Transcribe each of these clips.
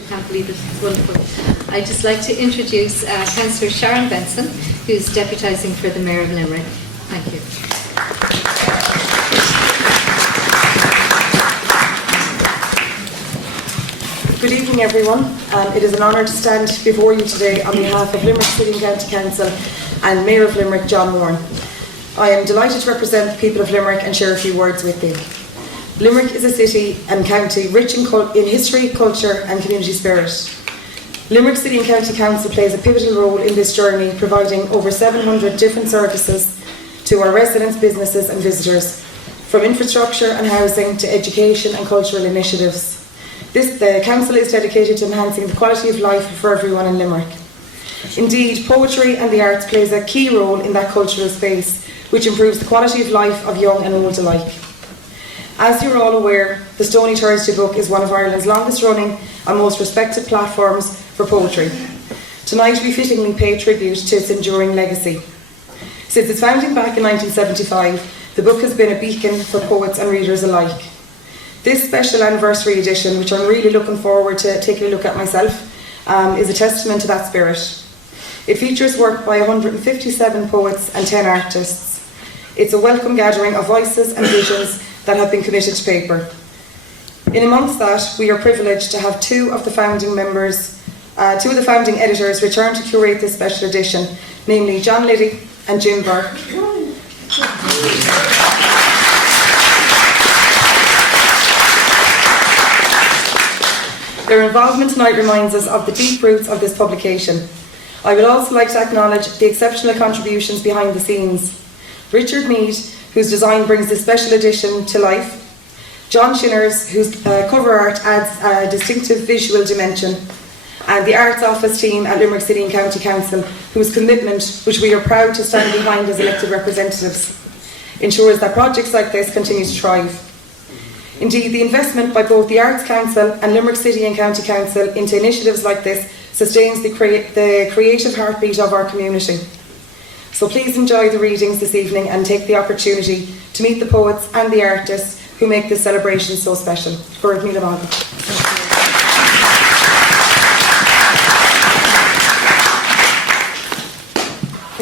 We can't believe it. It's wonderful. I'd just like to introduce Councillor Sharon Benson, who's deputising for the Mayor of Limerick. Thank you. Good evening, everyone. It is an honour to stand before you today on behalf of Limerick City and County Council and Mayor of Limerick, John Moran. I am delighted to represent the people of Limerick and share a few words with you. Limerick is a city and county rich in history, culture and community spirit. Limerick City and County Council plays a pivotal role in this journey, providing over 700 different services to our residents, businesses and visitors, from infrastructure and housing to education and cultural initiatives. The Council is dedicated to enhancing the quality of life for everyone in Limerick. Indeed, poetry and the arts plays a key role in that cultural space, which improves the quality of life of young and old alike. As you're all aware, the Stony Thursday book is one of Ireland's longest running and most respected platforms for poetry. Tonight we fittingly pay tribute to its enduring legacy. Since its founding back in 1975, the book has been a beacon for poets and readers alike. This special anniversary edition, which I'm really looking forward to taking a look at myself, is a testament to that spirit. It features work by 157 poets and 10 artists. It's a welcome gathering of voices and visions that have been committed to paper. In amongst that, we are privileged to have two of the founding editors return to curate this special edition, namely John Liddy and Jim Burke. Their involvement tonight reminds us of the deep roots of this publication. I would also like to acknowledge the exceptional contributions behind the scenes. Richard Mead, whose design brings this special edition to life. John Shinners, whose cover art adds a distinctive visual dimension. And the Arts Office team at Limerick City and County Council, whose commitment, which we are proud to stand behind as elected representatives, ensures that projects like this continue to thrive. Indeed, the investment by both the Arts Council and Limerick City and County Council into initiatives like this sustains the creative heartbeat of our community. So please enjoy the readings this evening and take the opportunity to meet the poets and the artists who make this celebration so special. For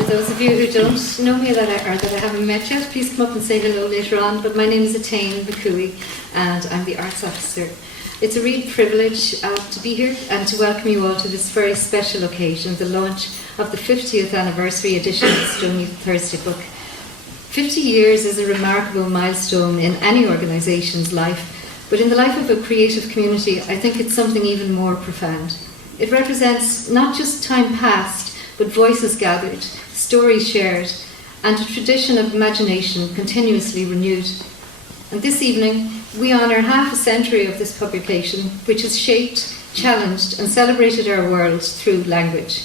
those of you who don't know me or that I haven't met yet, please come up and say hello later on. But my name is Attain McCooey and I'm the Arts Officer. It's a real privilege to be here and to welcome you all to this very special occasion, the launch of the 50th anniversary edition of the Stony Thursday book. 50 years is a remarkable milestone in any organisation's life, but in the life of a creative community, I think it's something even more profound. It represents not just time past, but voices gathered, stories shared, and a tradition of imagination continuously renewed. And this evening, we honour half a century of this publication, which has shaped, challenged, and celebrated our world through language.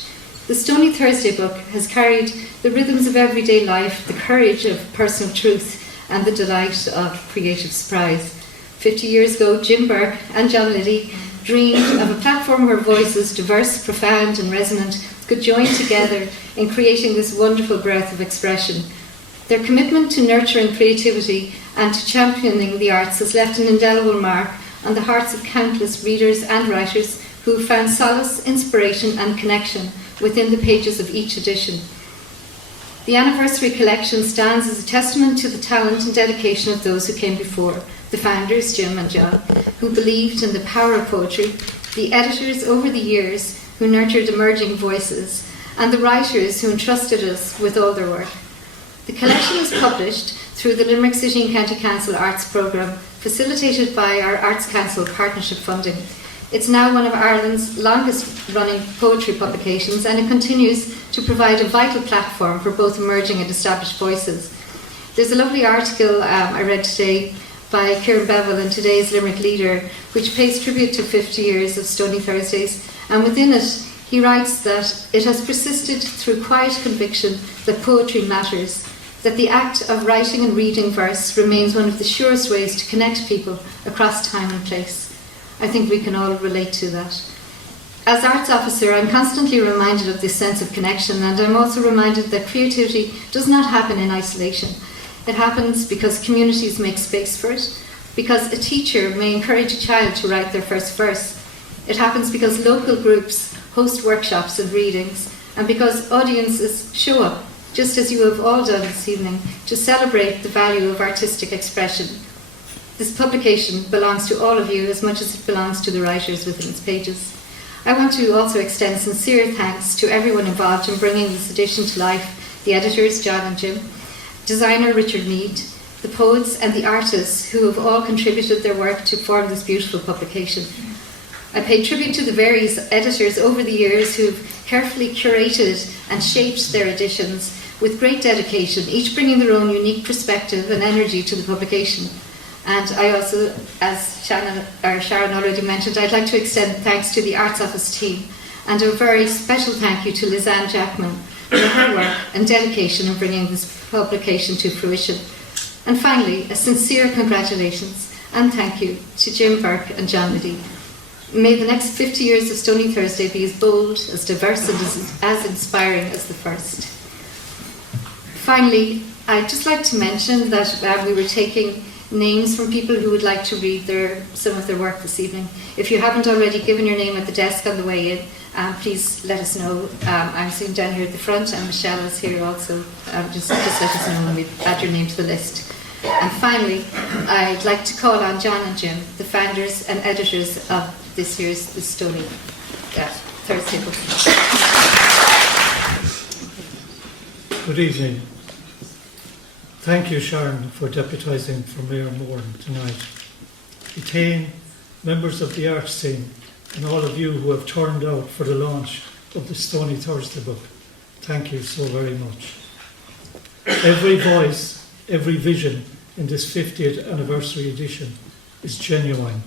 The Stony Thursday book has carried the rhythms of everyday life, the courage of personal truth, and the delight of creative surprise. 50 years ago, Jim Burke and John Liddy dreamed of a platform where voices, diverse, profound, and resonant, could join together in creating this wonderful breadth of expression. Their commitment to nurturing creativity and to championing the arts has left an indelible mark on the hearts of countless readers and writers who found solace, inspiration, and connection within the pages of each edition. The anniversary collection stands as a testament to the talent and dedication of those who came before, the founders, Jim and John, who believed in the power of poetry, the editors over the years who nurtured emerging voices, and the writers who entrusted us with all their work. The collection is published through the Limerick City and County Council Arts Programme, facilitated by our Arts Council partnership funding. It's now one of Ireland's longest running poetry publications, and it continues to provide a vital platform for both emerging and established voices. There's a lovely article I read today by Kieran Bevill in today's Limerick Leader, which pays tribute to 50 years of Stony Thursdays, and within it he writes that it has persisted through quiet conviction that poetry matters, that the act of writing and reading verse remains one of the surest ways to connect people across time and place. I think we can all relate to that. As Arts Officer, I'm constantly reminded of this sense of connection, and I'm also reminded that creativity does not happen in isolation. It happens because communities make space for it, because a teacher may encourage a child to write their first verse, It happens because local groups host workshops and readings, and because audiences show up, just as you have all done this evening, to celebrate the value of artistic expression. This publication belongs to all of you as much as it belongs to the writers within its pages. I want to also extend sincere thanks to everyone involved in bringing this edition to life: the editors, John and Jim, designer Richard Mead, the poets and the artists who have all contributed their work to form this beautiful publication. I pay tribute to the various editors over the years who've carefully curated and shaped their editions with great dedication, each bringing their own unique perspective and energy to the publication. And I also, as Sharon already mentioned, I'd like to extend thanks to the Arts Office team, and a very special thank you to Lisanne Jackman for her work and dedication in bringing this publication to fruition. And finally, a sincere congratulations and thank you to Jim Burke and John Liddy. May the next 50 years of Stony Thursday be as bold, as diverse and as inspiring as the first. Finally, I'd just like to mention that we were taking names from people who would like to read some of their work this evening. If you haven't already given your name at the desk on the way in, please let us know. I'm sitting down here at the front, and Michelle is here also. Just let us know when we add your name to the list. And finally, I'd like to call on John and Jim, the founders and editors of this year's The Stony Thursday book. Good evening. Thank you, Sharon, for deputising for Mayor Moran tonight. Etain, members of the arts team, and all of you who have turned out for the launch of the Stony Thursday book, thank you so very much. Every voice, every vision in this 50th anniversary edition is genuine.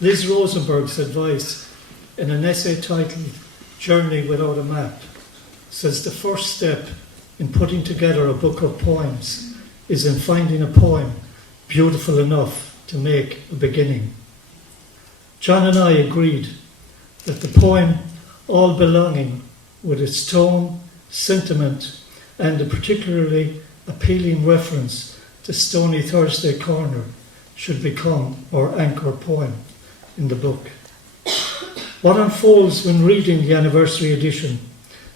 Liz Rosenberg's advice in an essay titled Journey Without a Map says the first step in putting together a book of poems is in finding a poem beautiful enough to make a beginning. John and I agreed that the poem All Belonging, with its tone, sentiment, and a particularly appealing reference to Stony Thursday Corner, should become our anchor poem in the book. What unfolds when reading the anniversary edition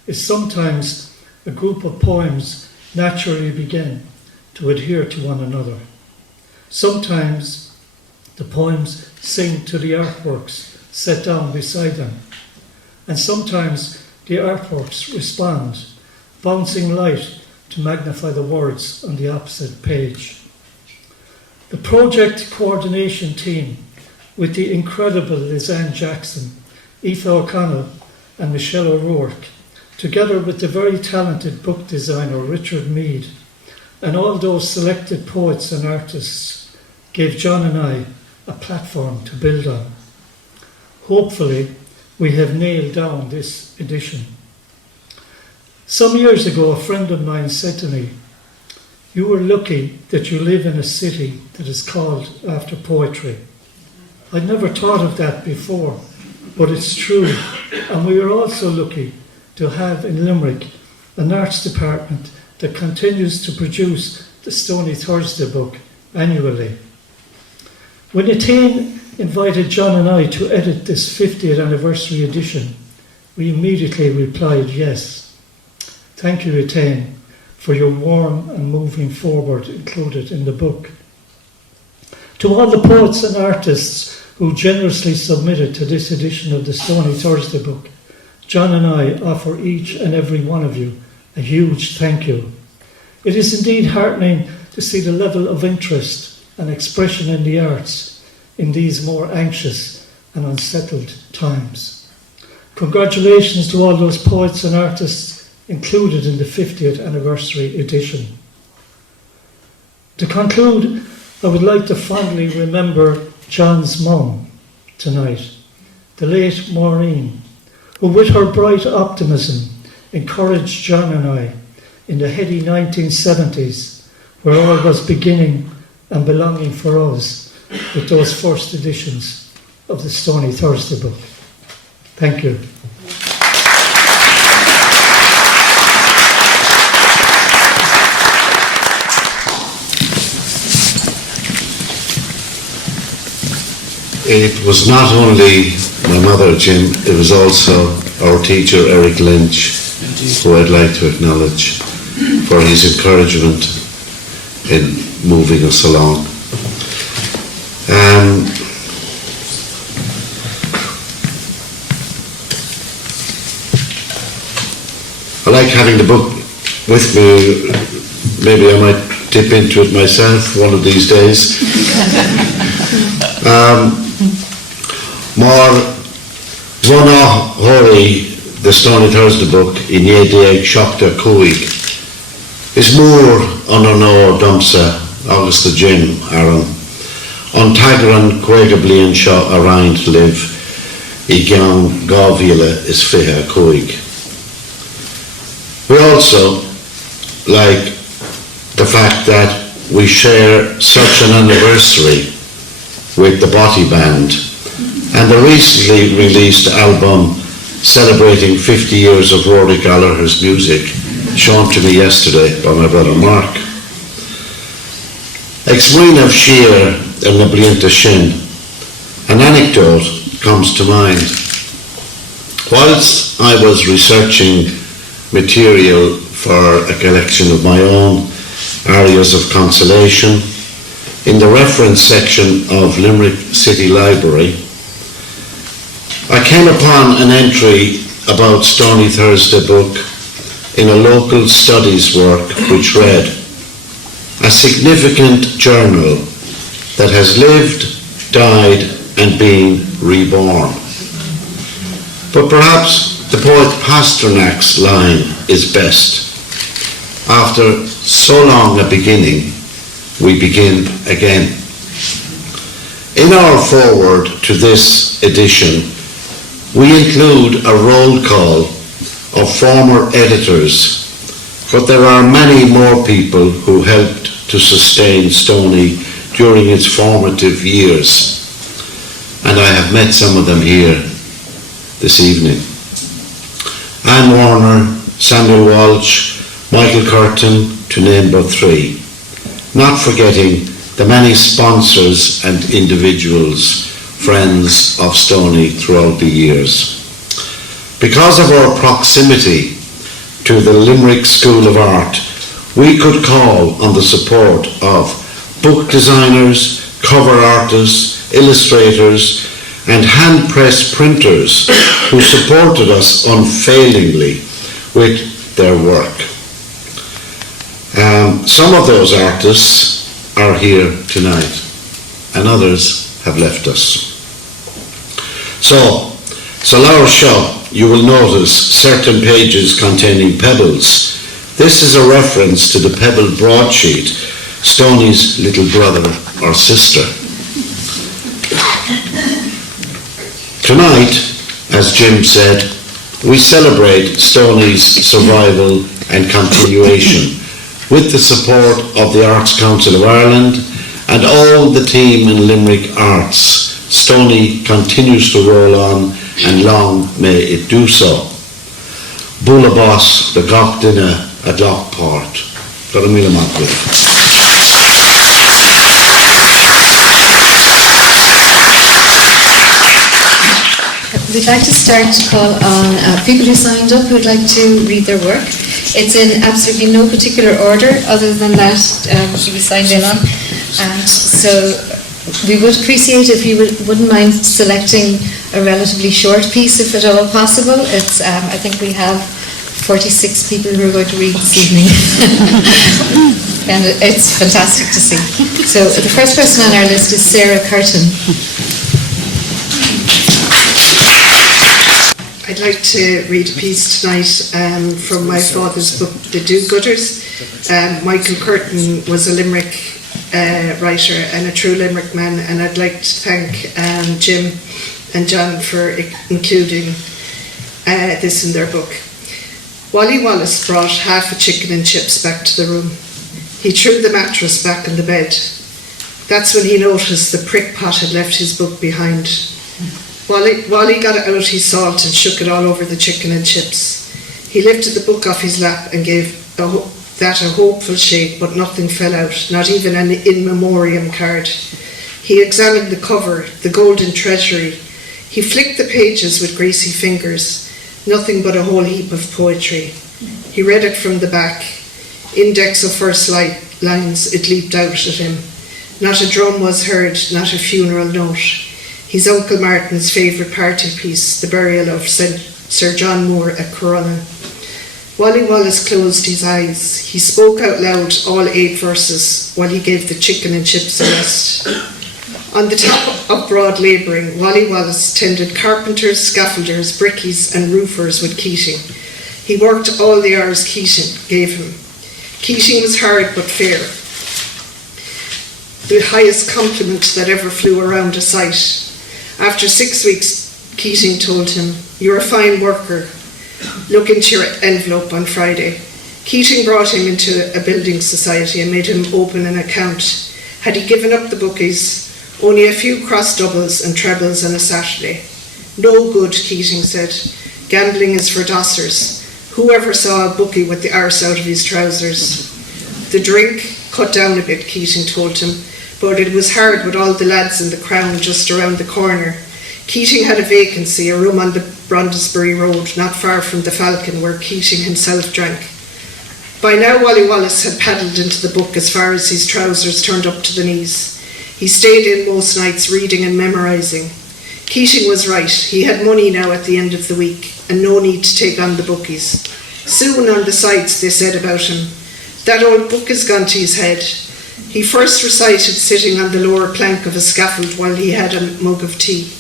is sometimes a group of poems naturally begin to adhere to one another. Sometimes the poems sing to the artworks set down beside them, and sometimes the artworks respond, bouncing light to magnify the words on the opposite page. The project coordination team, with the incredible Lisanne Jackson, Aoife O'Connell and Michelle O'Rourke, together with the very talented book designer Richard Mead, and all those selected poets and artists, gave John and I a platform to build on. Hopefully, we have nailed down this edition. Some years ago, a friend of mine said to me, "You are lucky that you live in a city that is called after poetry." I'd never thought of that before, but it's true. And we are also lucky to have in Limerick an arts department that continues to produce the Stony Thursday book annually. When Etain invited John and I to edit this 50th anniversary edition, we immediately replied yes. Thank you, Etain, for your warm and moving forward included in the book. To all the poets and artists who generously submitted to this edition of the Stony Thursday book, John and I offer each and every one of you a huge thank you. It is indeed heartening to see the level of interest and expression in the arts in these more anxious and unsettled times. Congratulations to all those poets and artists included in the 50th anniversary edition. To conclude, I would like to fondly remember John's mum tonight, the late Maureen, who with her bright optimism encouraged John and I in the heady 1970s, where all was beginning and belonging for us with those first editions of the Stony Thursday book. Thank you. It was not only my mother, Jim, it was also our teacher, Eric Lynch, who I'd like to acknowledge for his encouragement in moving us along. I like having the book with me. Maybe I might dip into it myself one of these days. More Rona Hori, the Stony Thursday book, in Yediag Shokta Kuig, is more on an dumpsa, August the Jim, Aaron. On Tagaran Quega Blian Shaw around live, Igyan Gavila is Fiha Kuig. We also like the fact that we share such an anniversary with the Botti Band and the recently released album celebrating 50 years of Rory Gallagher's music, shown to me yesterday by my brother Mark. Ex-Marine of Sheer and the Blianta Shin, an anecdote comes to mind. Whilst I was researching material for a collection of my own areas of consolation, in the reference section of Limerick City Library, I came upon an entry about Stony Thursday book in a local studies work which read, "A significant journal that has lived, died and been reborn." But perhaps the poet Pasternak's line is best. After so long a beginning, we begin again. In our foreword to this edition, we include a roll call of former editors, but there are many more people who helped to sustain Stony during its formative years, and I have met some of them here this evening. Anne Warner, Samuel Walsh, Michael Curtin, to name but three, not forgetting the many sponsors and individuals, friends of Stony throughout the years. Because of our proximity to the Limerick School of Art, we could call on the support of book designers, cover artists, illustrators, and hand-press printers who supported us unfailingly with their work. Some of those artists are here tonight, and others have left us. So Laura Shaw, you will notice certain pages containing pebbles. This is a reference to the pebble broadsheet, Stony's little brother or sister. Tonight, as Jim said, we celebrate Stony's survival and continuation with the support of the Arts Council of Ireland and all the team in Limerick Arts. Stony continues to roll on, and long may it do so. Bula Boss, the Gach Dinner at Lockport. Garamila Makli. We'd like to start to call on people who signed up who would like to read their work. It's in absolutely no particular order other than that we signed in on. And so we would appreciate if you wouldn't mind selecting a relatively short piece if at all possible. It's I think we have 46 people who are going to read this evening. And it's fantastic to see. So the first person on our list is Sarah Curtin. I'd like to read a piece tonight from my father's book, The Do-Gooders. Michael Curtin was a Limerick writer and a true Limerick man, and I'd like to thank Jim and John for including this in their book. Wally Wallace brought half a chicken and chips back to the room. He threw the mattress back on the bed. That's when he noticed the prick pot had left his book behind. Wally got out his salt and shook it all over the chicken and chips. He lifted the book off his lap and gave that a hopeful shake, but nothing fell out, not even an in memoriam card. He examined the cover, the golden treasury. He flicked the pages with greasy fingers, nothing but a whole heap of poetry. He read it from the back. Index of first lines, it leaped out at him. Not a drum was heard, not a funeral note. His Uncle Martin's favourite party piece, the burial of Sir John Moore at Corunna. Wally Wallace closed his eyes. He spoke out loud all 8 verses while he gave the chicken and chips a rest. On the top of broad labouring, Wally Wallace tended carpenters, scaffolders, brickies and roofers with Keating. He worked all the hours Keating gave him. Keating was hard but fair, the highest compliment that ever flew around a site. After 6 weeks, Keating told him, "You're a fine worker. Look into your envelope on Friday." Keating brought him into a building society and made him open an account. Had he given up the bookies? Only a few cross doubles and trebles on a Saturday. "No good," Keating said. "Gambling is for dossers. Whoever saw a bookie with the arse out of his trousers?" The drink cut down a bit, Keating told him, but it was hard with all the lads in the Crown just around the corner. Keating had a vacancy, a room on the Brondesbury Road, not far from the Falcon, where Keating himself drank. By now Wally Wallace had paddled into the book as far as his trousers turned up to the knees. He stayed in most nights reading and memorising. Keating was right. He had money now at the end of the week, and no need to take on the bookies. Soon on the sites they said about him, "That old book has gone to his head." He first recited sitting on the lower plank of a scaffold while he had a mug of tea.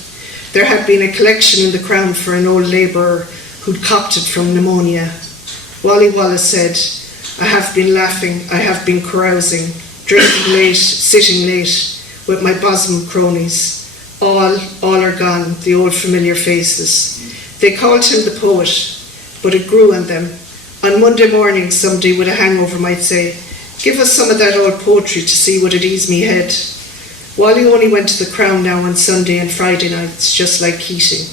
There had been a collection in the Crown for an old labourer who'd copped it from pneumonia. Wally Wallace said, "I have been laughing, I have been carousing, drinking late, sitting late, with my bosom cronies. All are gone, the old familiar faces." They called him the poet, but it grew on them. On Monday morning, somebody with a hangover might say, "Give us some of that old poetry to see would it ease me head." Wally only went to the Crown now on Sunday and Friday nights, just like Keating.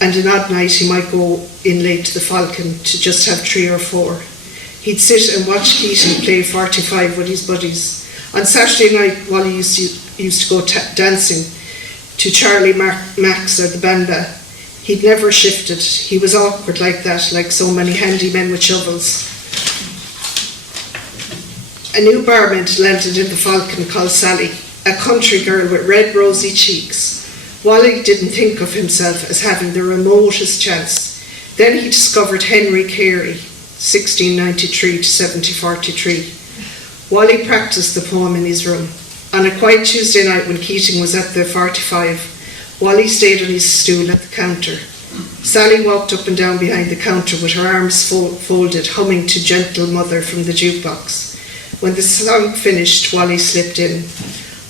And an odd night he might go in late to the Falcon to just have 3 or 4. He'd sit and watch Keating play 45 with his buddies. On Saturday night, Wally used to go dancing to Charlie Max or the Banda. He'd never shifted. He was awkward like that, like so many handy men with shovels. A new barmaid landed in the Falcon called Sally, a country girl with red rosy cheeks. Wally didn't think of himself as having the remotest chance. Then he discovered Henry Carey, 1693 to 1743. Wally practiced the poem in his room. On a quiet Tuesday night when Keating was at the 45, Wally stayed on his stool at the counter. Sally walked up and down behind the counter with her arms folded, humming to Gentle Mother from the jukebox. When the song finished, Wally slipped in.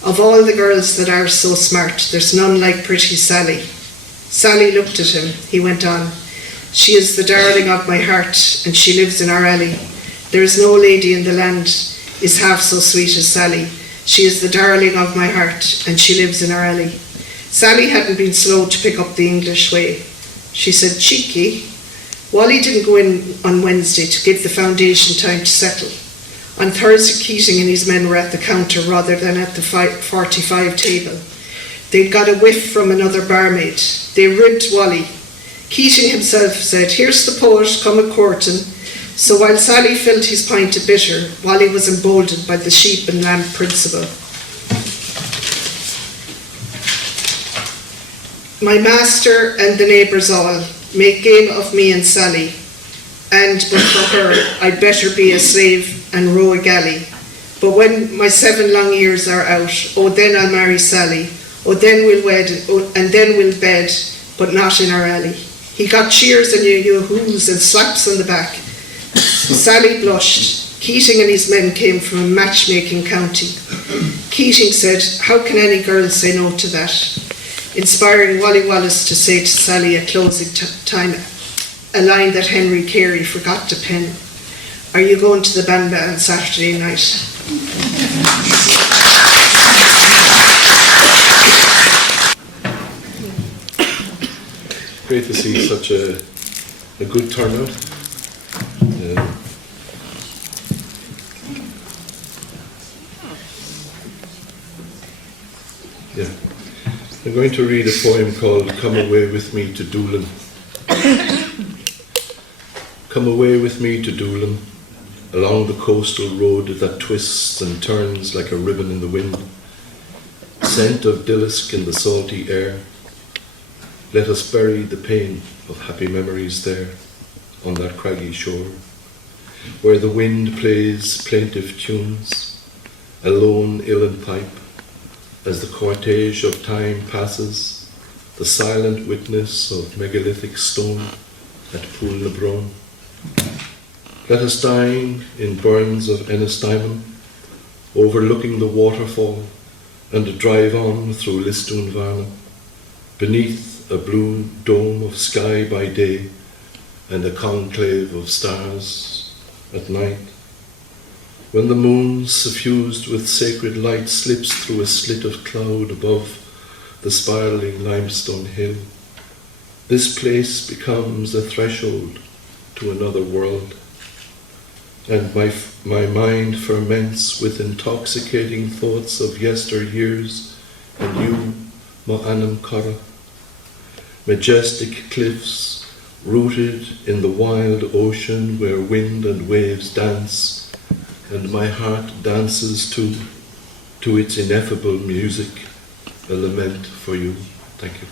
"Of all the girls that are so smart, there's none like pretty Sally." Sally looked at him. He went on, "She is the darling of my heart, and she lives in our alley. There is no lady in the land is half so sweet as Sally. She is the darling of my heart, and she lives in our alley." Sally hadn't been slow to pick up the English way. She said, "Cheeky." Wally didn't go in on Wednesday to give the foundation time to settle. On Thursday, Keating and his men were at the counter rather than at the 45 table. They'd got a whiff from another barmaid. They ribbed Wally. Keating himself said, "Here's the poet come a-courtin'." So while Sally filled his pint of bitter, Wally was emboldened by the sheep and lamb principle. "My master and the neighbours all make game of me and Sally, and but for her I'd better be a slave and row a galley. But when my 7 long years are out, oh then I'll marry Sally, oh then we'll wed, oh, and then we'll bed, but not in our alley." He got cheers and yoo-hoos and slaps on the back. Sally blushed. Keating and his men came from a matchmaking county. Keating said, "How can any girl say no to that?" inspiring Wally Wallace to say to Sally at closing time a line that Henry Carey forgot to pen. "Are you going to the Banda on Saturday night?" Great to see such a good turnout. Yeah. going to read a poem called Come Away With Me to Doolin. Come away with me to Doolin, along the coastal road that twists and turns like a ribbon in the wind. Scent of dillisk in the salty air. Let us bury the pain of happy memories there, on that craggy shore, where the wind plays plaintive tunes, a lone uilleann pipe, as the cortege of time passes, the silent witness of megalithic stone at Pool na Brone. Let us dine in burns of Ennistimon, overlooking the waterfall, and drive on through Listún Varna, beneath a blue dome of sky by day and a conclave of stars at night. When the moon, suffused with sacred light, slips through a slit of cloud above the spiralling limestone hill, this place becomes a threshold to another world, and my mind ferments with intoxicating thoughts of yesteryears and you, Ma'anam Kara, majestic cliffs rooted in the wild ocean where wind and waves dance, and my heart dances to its ineffable music, a lament for you. Thank you.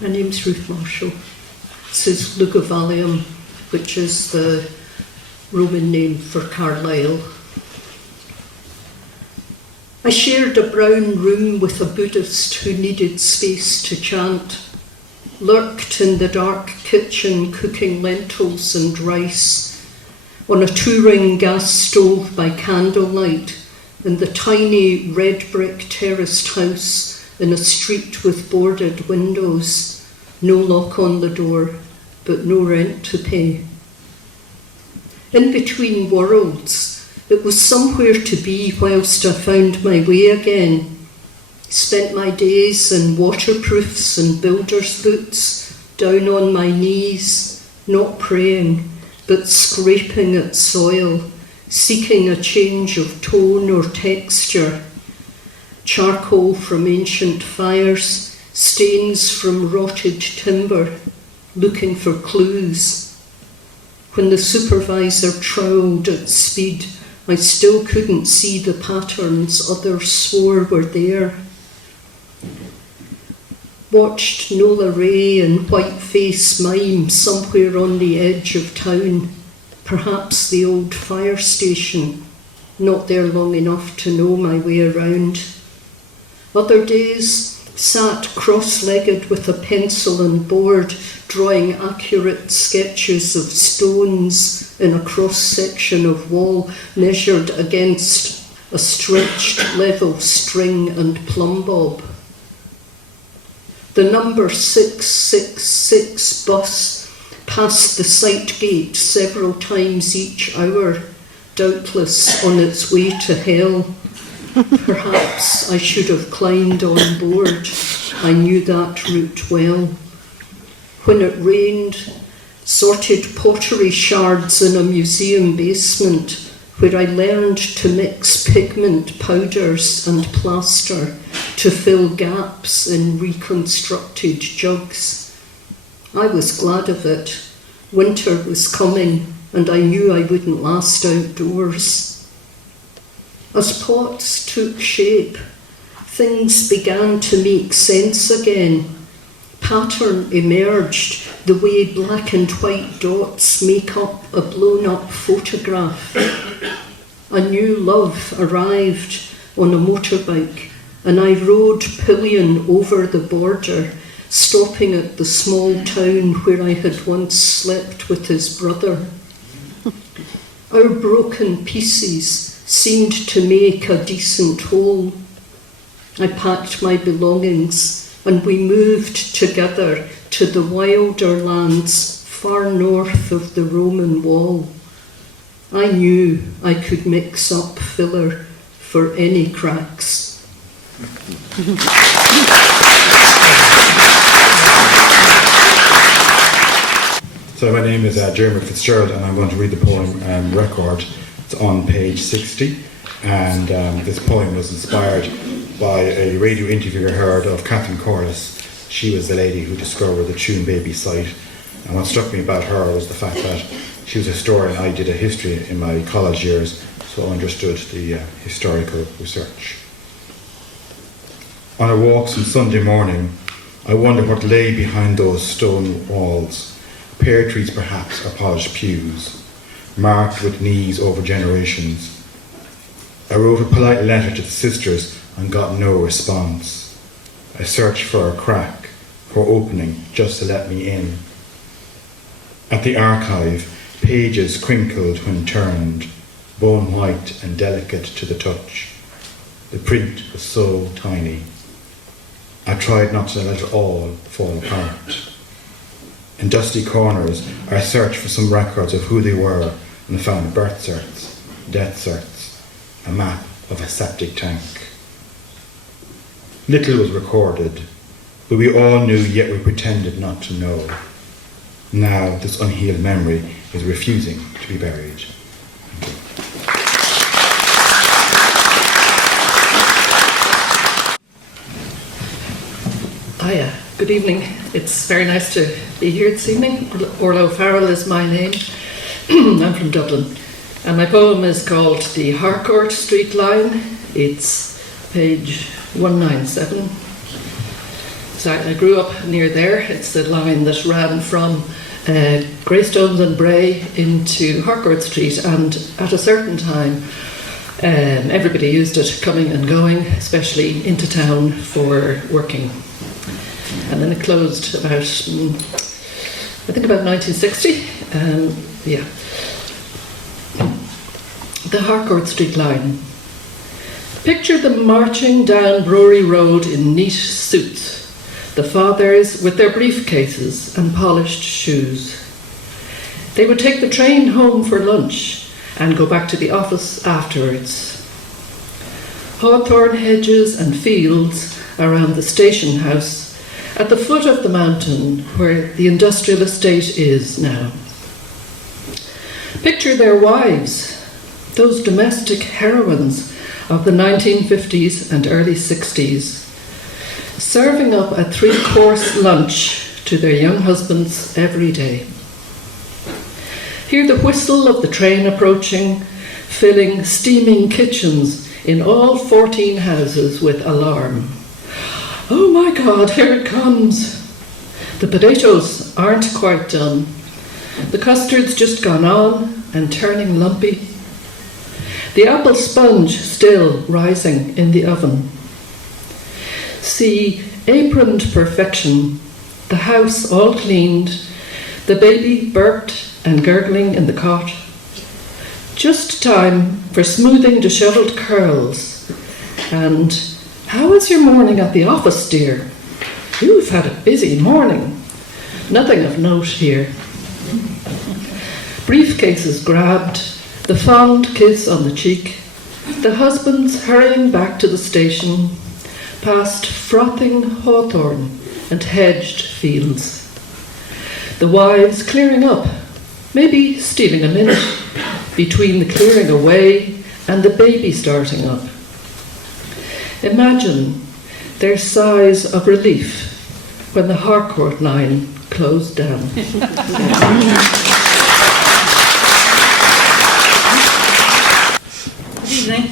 My name's Ruth Marshall. This is Lugavalium, which is the Roman name for Carlisle. I shared a brown room with a Buddhist who needed space to chant, lurked in the dark kitchen cooking lentils and rice, on a 2-ring gas stove by candlelight, in the tiny red brick terraced house in a street with boarded windows, no lock on the door, but no rent to pay. In between worlds, it was somewhere to be whilst I found my way again. Spent my days in waterproofs and builder's boots, down on my knees, not praying, but scraping at soil, seeking a change of tone or texture. Charcoal from ancient fires, stains from rotted timber, looking for clues. When the supervisor troweled at speed, I still couldn't see the patterns others swore were there. Watched Nola Ray in white-face mime somewhere on the edge of town, perhaps the old fire station, not there long enough to know my way around. Other days, sat cross-legged with a pencil and board, drawing accurate sketches of stones in a cross-section of wall measured against a stretched level string and plumb bob. The number 666 bus passed the site gate several times each hour, doubtless on its way to hell. Perhaps I should have climbed on board. I knew that route well. When it rained, sorted pottery shards in a museum basement where I learned to mix pigment powders and plaster to fill gaps in reconstructed jugs. I was glad of it. Winter was coming and I knew I wouldn't last outdoors. As pots took shape, things began to make sense again. Pattern emerged the way black and white dots make up a blown-up photograph. A new love arrived on a motorbike, and I rode pillion over the border, stopping at the small town where I had once slept with his brother. Our broken pieces seemed to make a decent whole. I packed my belongings and we moved together to the wilder lands far north of the Roman wall. I knew I could mix up filler for any cracks. So my name is Jeremy Fitzgerald and I'm going to read the poem Record It's on page 60, and this poem was inspired by a radio interview I heard of Catherine Corliss. She was the lady who discovered the Tune Baby site, and what struck me about her was the fact that she was a historian. I did a history in my college years, so I understood the historical research. On our walks on Sunday morning, I wonder what lay behind those stone walls, pear trees perhaps, or polished pews, marked with knees over generations. I wrote a polite letter to the sisters and got no response. I searched for a crack, for opening, just to let me in. At the archive, pages crinkled when turned, bone white and delicate to the touch. The print was so tiny. I tried not to let it all fall apart. In dusty corners, I searched for some records of who they were, and I found birth certs, death certs, a map of a septic tank. Little was recorded, but we all knew, yet we pretended not to know. Now this unhealed memory is refusing to be buried. Hiya, good evening. It's very nice to be here this evening. Orlo Farrell is my name. I'm from Dublin, and my poem is called The Harcourt Street Line. It's page 197. So I grew up near there. It's the line that ran from Greystones and Bray into Harcourt Street, and at a certain time everybody used it coming and going, especially into town for working. And then it closed about, I think about 1960. The Harcourt Street Line. Picture them marching down Brewery Road in neat suits, the fathers with their briefcases and polished shoes. They would take the train home for lunch and go back to the office afterwards. Hawthorn hedges and fields around the station house at the foot of the mountain where the industrial estate is now. Picture their wives, those domestic heroines of the 1950s and early 60s, serving up a 3-course lunch to their young husbands every day. Hear the whistle of the train approaching, filling steaming kitchens in all 14 houses with alarm. Oh my God, here it comes. The potatoes aren't quite done. The custard's just gone on and turning lumpy. The apple sponge still rising in the oven. See aproned perfection, the house all cleaned, the baby burped and gurgling in the cot. Just time for smoothing dishevelled curls. And how is your morning at the office, dear? You've had a busy morning. Nothing of note here. Briefcases grabbed, the fond kiss on the cheek, the husbands hurrying back to the station, past frothing hawthorn and hedged fields. The wives clearing up, maybe stealing a minute between the clearing away and the baby starting up. Imagine their sighs of relief when the Harcourt line closed down. Good evening.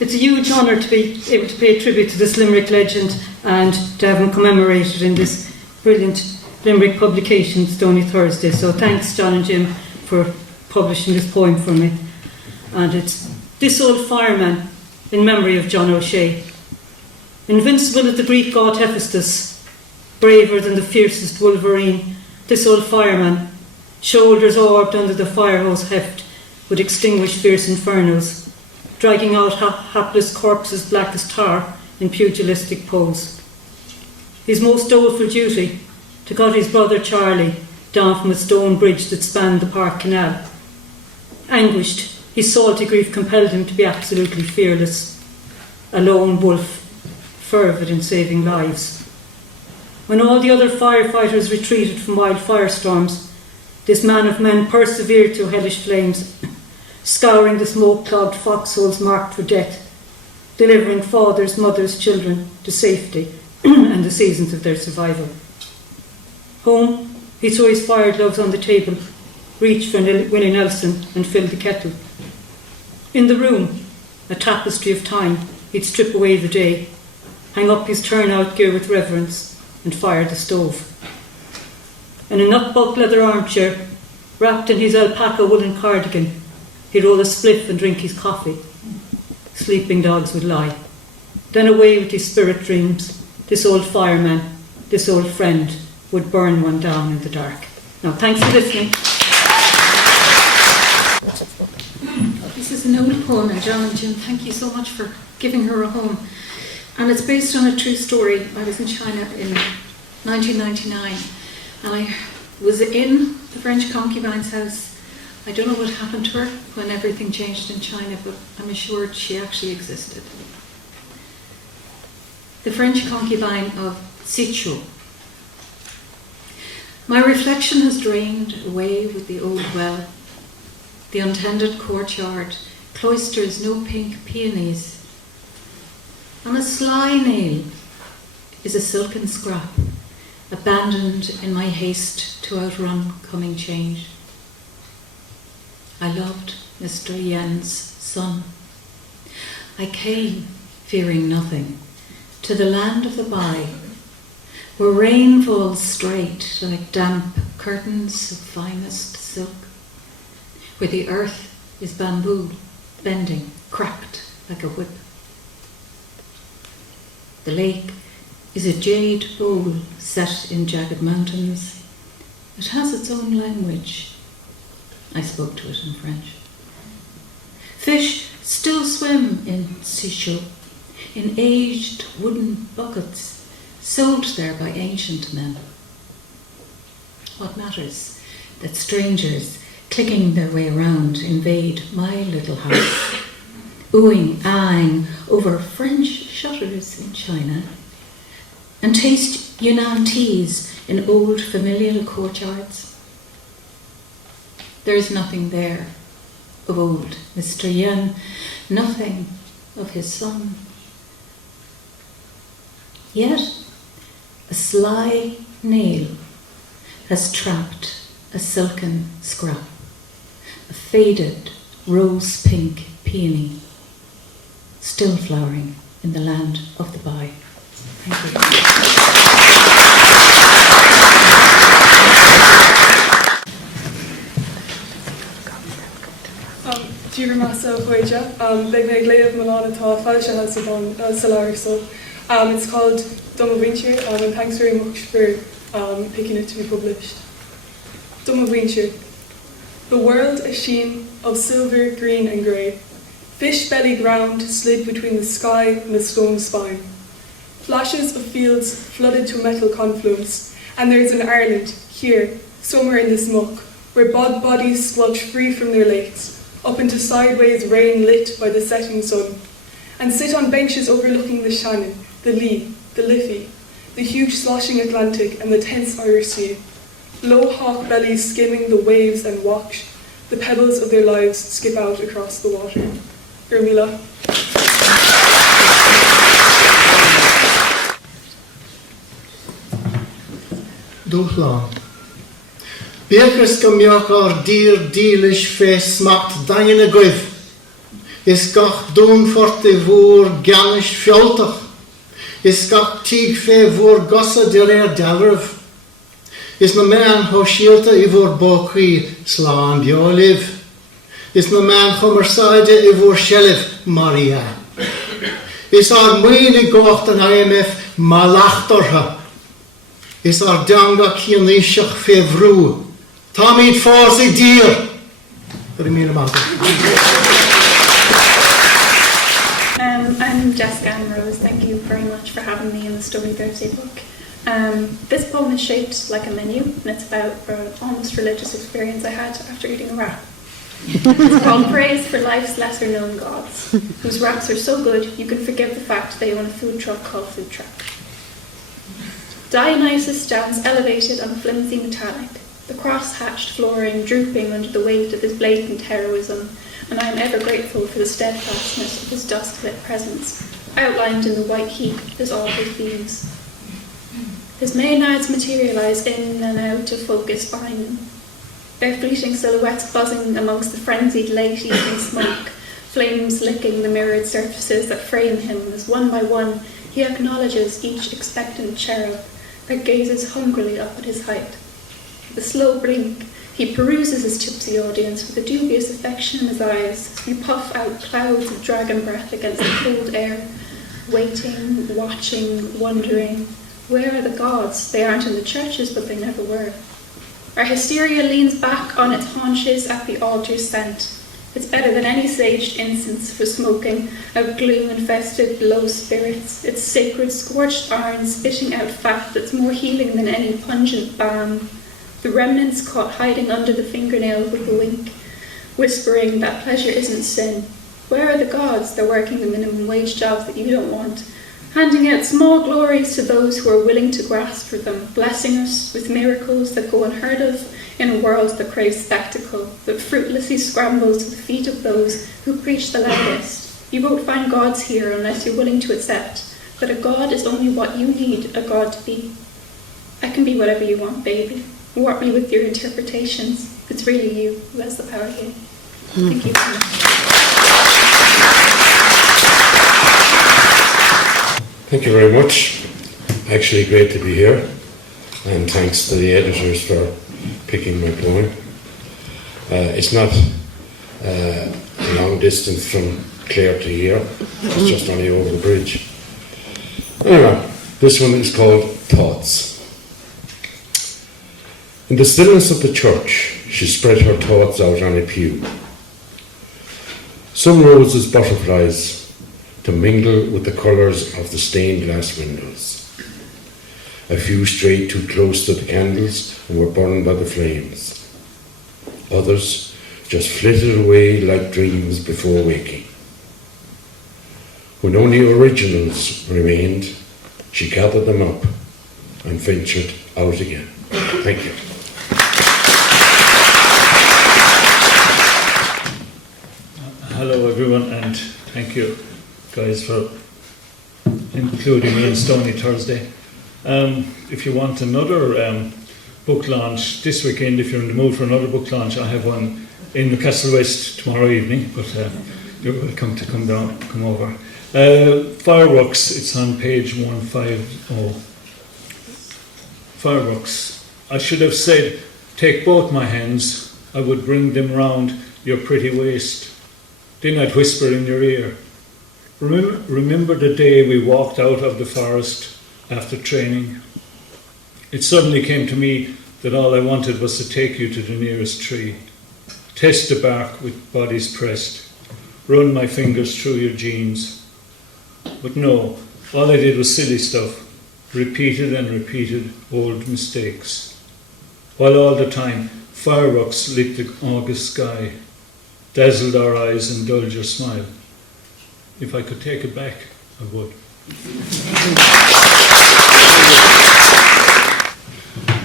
It's a huge honour to be able to pay tribute to this Limerick legend and to have him commemorated in this brilliant Limerick publication, Stony Thursday. So thanks, John and Jim, for publishing this poem for me. And it's This Old Fireman, in memory of John O'Shea. Invincible as the Greek god Hephaestus, braver than the fiercest Wolverine, this old fireman, shoulders orbed under the firehose heft, would extinguish fierce infernos, dragging out hapless corpses black as tar in pugilistic pose. His most doleful duty, to cut his brother Charlie down from a stone bridge that spanned the Park Canal. Anguished, his salty grief compelled him to be absolutely fearless, a lone wolf, fervid in saving lives. When all the other firefighters retreated from wild firestorms, this man of men persevered through hellish flames, scouring the smoke-clogged foxholes marked for death, delivering fathers, mothers, children to safety and the seasons of their survival. Home, he'd throw his fire gloves on the table, reach for Willie Nelson and fill the kettle. In the room, a tapestry of time, he'd strip away the day, hang up his turnout gear with reverence and fire the stove. In a nut-bulk leather armchair, wrapped in his alpaca woolen cardigan, he'd roll a spliff and drink his coffee. Sleeping dogs would lie. Then away with his spirit dreams, this old fireman, this old friend, would burn one down in the dark. Now, thanks for listening. This is an old poem, and John and Jim, thank you so much for giving her a home. And it's based on a true story. I was in China in 1999, and I was in the French concubine's house. I don't know what happened to her when everything changed in China, but I'm assured she actually existed. The French concubine of Sichuan. My reflection has drained away with the old well. The untended courtyard, cloisters, no pink peonies. On a sly nail is a silken scrap, abandoned in my haste to outrun coming change. I loved Mr. Yen's son. I came, fearing nothing, to the land of the Bai, where rain falls straight like damp curtains of finest silk, where the earth is bamboo, bending, cracked like a whip. The lake is a jade bowl set in jagged mountains. It has its own language. I spoke to it in French. Fish still swim in Sichuan, in aged wooden buckets, sold there by ancient men. What matters that strangers, clicking their way around, invade my little house, oohing, ahhing over French shutters in China, and taste Yunnan teas in old familial courtyards? There is nothing there of old Mr. Yen, nothing of his son. Yet a sly nail has trapped a silken scrap, a faded rose-pink peony, still flowering in the land of the Bai. Thank you. Dír massa Voyager, Big Meg Leah Milana Ta Falsha has on Solar. So it's called Duma Winter, and thanks very much for picking it to be published. Duma Winter. The world a sheen of silver, green and grey. Fish-belly ground slid between the sky and the stone spine. Flashes of fields flooded to a metal confluence, and there's an Ireland, here, somewhere in this muck, where bodies squelch free from their lakes, up into sideways rain lit by the setting sun, and sit on benches overlooking the Shannon, the Lee, the Liffey, the huge sloshing Atlantic and the tense Irish Sea. Low hawk bellies skimming the waves and watch the pebbles of their lives skip out across the water. Urmila. Dúchláán. Bíachas go mbeadh ar dír dílis fé smacht dain a goibh. Is gach dúnfort I bhór ganis fioltach. Is gach tíg fé bhór gosa de réir dealrah. Is na man ho síalta I bhór bócaí slán beoliv. Is na man chumarsáide I bhór shelif Maria. Is ar muoine gácht an IMF malachtartha. Is ar deanga cíaníiseach fé bhrú. Tommy Forsey dear. I'm Jessica and Rose. Thank you very much for having me in the Stony Thursday book. This poem is shaped like a menu, and it's about an almost religious experience I had after eating a wrap. It's called Praise for Life's Lesser Known Gods, whose wraps are so good you can forgive the fact they own a food truck called Food Truck. Dionysus stands elevated on flimsy metallic, the cross-hatched flooring drooping under the weight of his blatant heroism, and I am ever grateful for the steadfastness of his dusk-lit presence, outlined in the white heap as all his beams. His maenads materialise in and out of focus behind him, their fleeting silhouettes buzzing amongst the frenzied late evening smoke, flames licking the mirrored surfaces that frame him as one by one he acknowledges each expectant cherub that gazes hungrily up at his height. With a slow blink, he peruses his tipsy audience with a dubious affection in his eyes as we puff out clouds of dragon breath against the cold air, waiting, watching, wondering, where are the gods? They aren't in the churches, but they never were. Our hysteria leans back on its haunches at the altar's scent. It's better than any saged incense for smoking out gloom-infested low spirits, its sacred scorched iron spitting out fat that's more healing than any pungent balm. The remnants caught hiding under the fingernail with a wink, whispering that pleasure isn't sin. Where are the gods? They're working the minimum wage jobs that you don't want, handing out small glories to those who are willing to grasp for them, blessing us with miracles that go unheard of in a world that craves spectacle, that fruitlessly scrambles to the feet of those who preach the loudest. You won't find gods here unless you're willing to accept that a god is only what you need a god to be. I can be whatever you want, baby. Warp me with your interpretations. It's really you who has the power here. Thank you so much. Thank you very much. Actually great to be here, and thanks to the editors for picking my poem. It's not a long distance from Clare to here, it's just only over the bridge. Anyway, this one is called Thoughts. In the stillness of the church, she spread her thoughts out on a pew. Some rose as butterflies to mingle with the colours of the stained glass windows. A few strayed too close to the candles and were burned by the flames. Others just flitted away like dreams before waking. When only originals remained, she gathered them up and ventured out again. Thank you. Hello everyone, and thank you guys for including me in Stony Thursday. If you want another book launch this weekend, if you're in the mood for another book launch, I have one in Newcastle West tomorrow evening, but you're welcome to come over. Fireworks, it's on page 150. Fireworks. I should have said, take both my hands, I would bring them round your pretty waist. Then I'd whisper in your ear, remember the day we walked out of the forest after training? It suddenly came to me that all I wanted was to take you to the nearest tree, test the bark with bodies pressed, run my fingers through your jeans. But no, all I did was silly stuff, repeated and repeated old mistakes. While all the time, fireworks lit the August sky, dazzled our eyes and dulled your smile. If I could take it back, I would.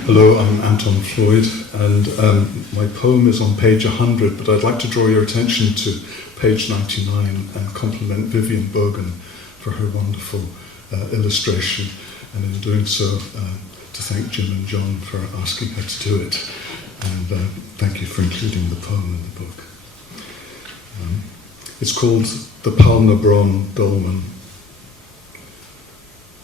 Hello, I'm Anton Floyd, and my poem is on page 100, but I'd like to draw your attention to page 99 and compliment Vivian Bogan for her wonderful illustration, and in doing so, to thank Jim and John for asking her to do it, and thank you for including the poem in the book. It's called The Palnabron Dolmen.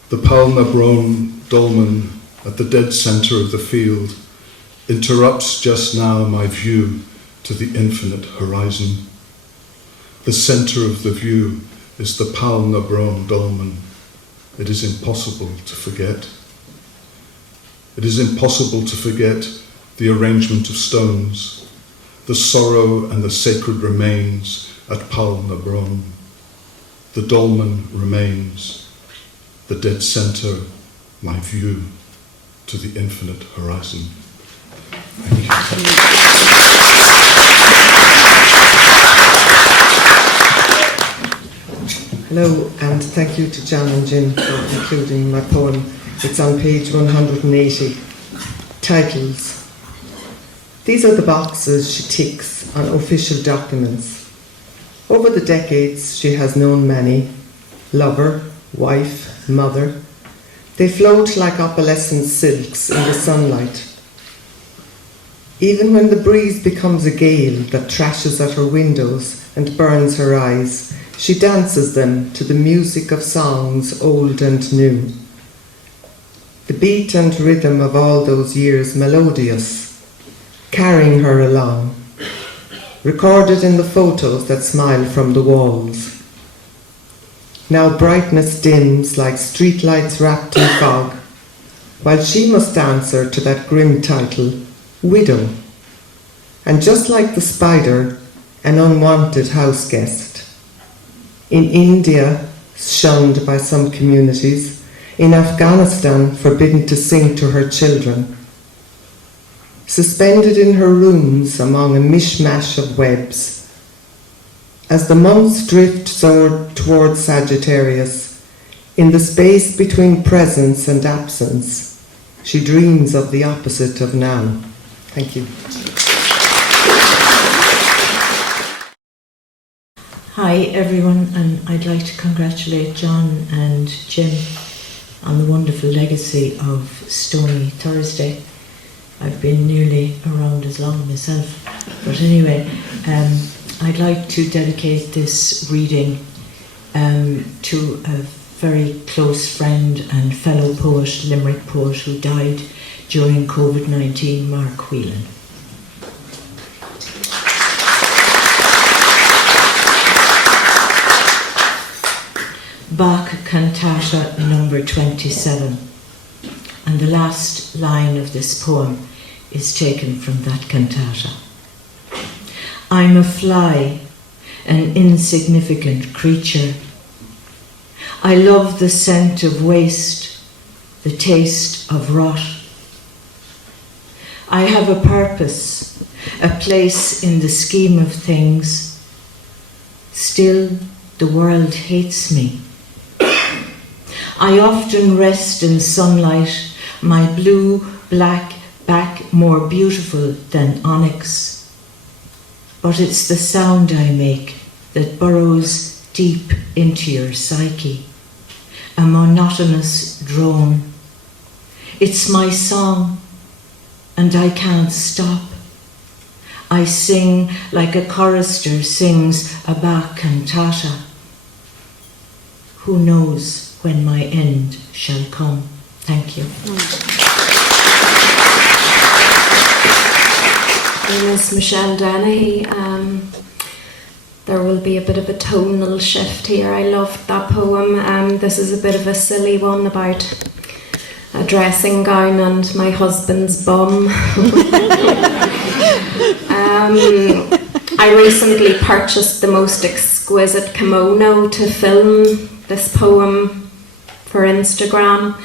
The Palnabron Dolmen at the dead centre of the field interrupts just now my view to the infinite horizon. The centre of the view is the Palnabron Dolmen. It is impossible to forget. It is impossible to forget the arrangement of stones, the sorrow and the sacred remains at Palnabron. The dolmen remains, the dead centre, my view to the infinite horizon. Thank you. Hello, and thank you to John and Jim for including my poem. It's on page 180. Titles. These are the boxes she ticks on official documents. Over the decades, she has known many: lover, wife, mother. They float like opalescent silks in the sunlight. Even when the breeze becomes a gale that trashes at her windows and burns her eyes, she dances them to the music of songs old and new. The beat and rhythm of all those years melodious, carrying her along, recorded in the photos that smile from the walls. Now brightness dims like streetlights wrapped in fog, while she must answer to that grim title, widow, and just like the spider, an unwanted house guest. In India, shunned by some communities, in Afghanistan, forbidden to sing to her children. Suspended in her rooms among a mishmash of webs. As the months drift towards Sagittarius, in the space between presence and absence, she dreams of the opposite of now. Thank you. Hi everyone, and I'd like to congratulate John and Jim on the wonderful legacy of Stony Thursday. I've been nearly around as long myself, but anyway, I'd like to dedicate this reading to a very close friend and fellow poet, Limerick poet, who died during COVID-19, Mark Whelan. Bach Cantata number 27, and the last line of this poem is taken from that cantata. I'm a fly, an insignificant creature. I love the scent of waste, the taste of rot. I have a purpose, a place in the scheme of things. Still, the world hates me. I often rest in sunlight, my blue-black back more beautiful than onyx. But it's the sound I make that burrows deep into your psyche, a monotonous drone. It's my song, and I can't stop. I sing like a chorister sings a Bach cantata. Who knows when my end shall come? Thank you. My name is Michelle Dennehy. There will be a bit of a tonal shift here. I loved that poem. This is a bit of a silly one about a dressing gown and my husband's bum. I recently purchased the most exquisite kimono to film this poem for Instagram.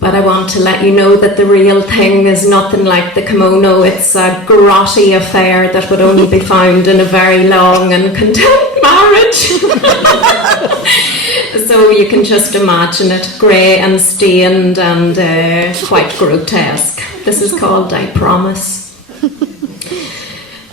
But I want to let you know that the real thing is nothing like the kimono. It's a grotty affair that would only be found in a very long and content marriage. So you can just imagine it, grey and stained and quite grotesque. This is called I Promise.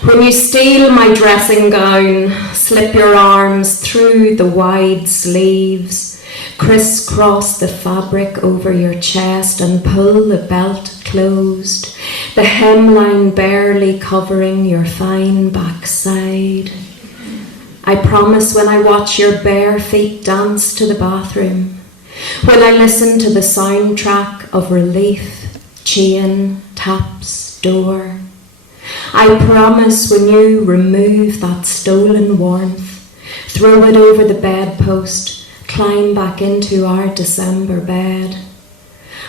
When you steal my dressing gown, slip your arms through the wide sleeves, crisscross the fabric over your chest and pull the belt closed, the hemline barely covering your fine backside. I promise when I watch your bare feet dance to the bathroom, when I listen to the soundtrack of relief, chain, taps, door. I promise when you remove that stolen warmth, throw it over the bedpost, climb back into our December bed.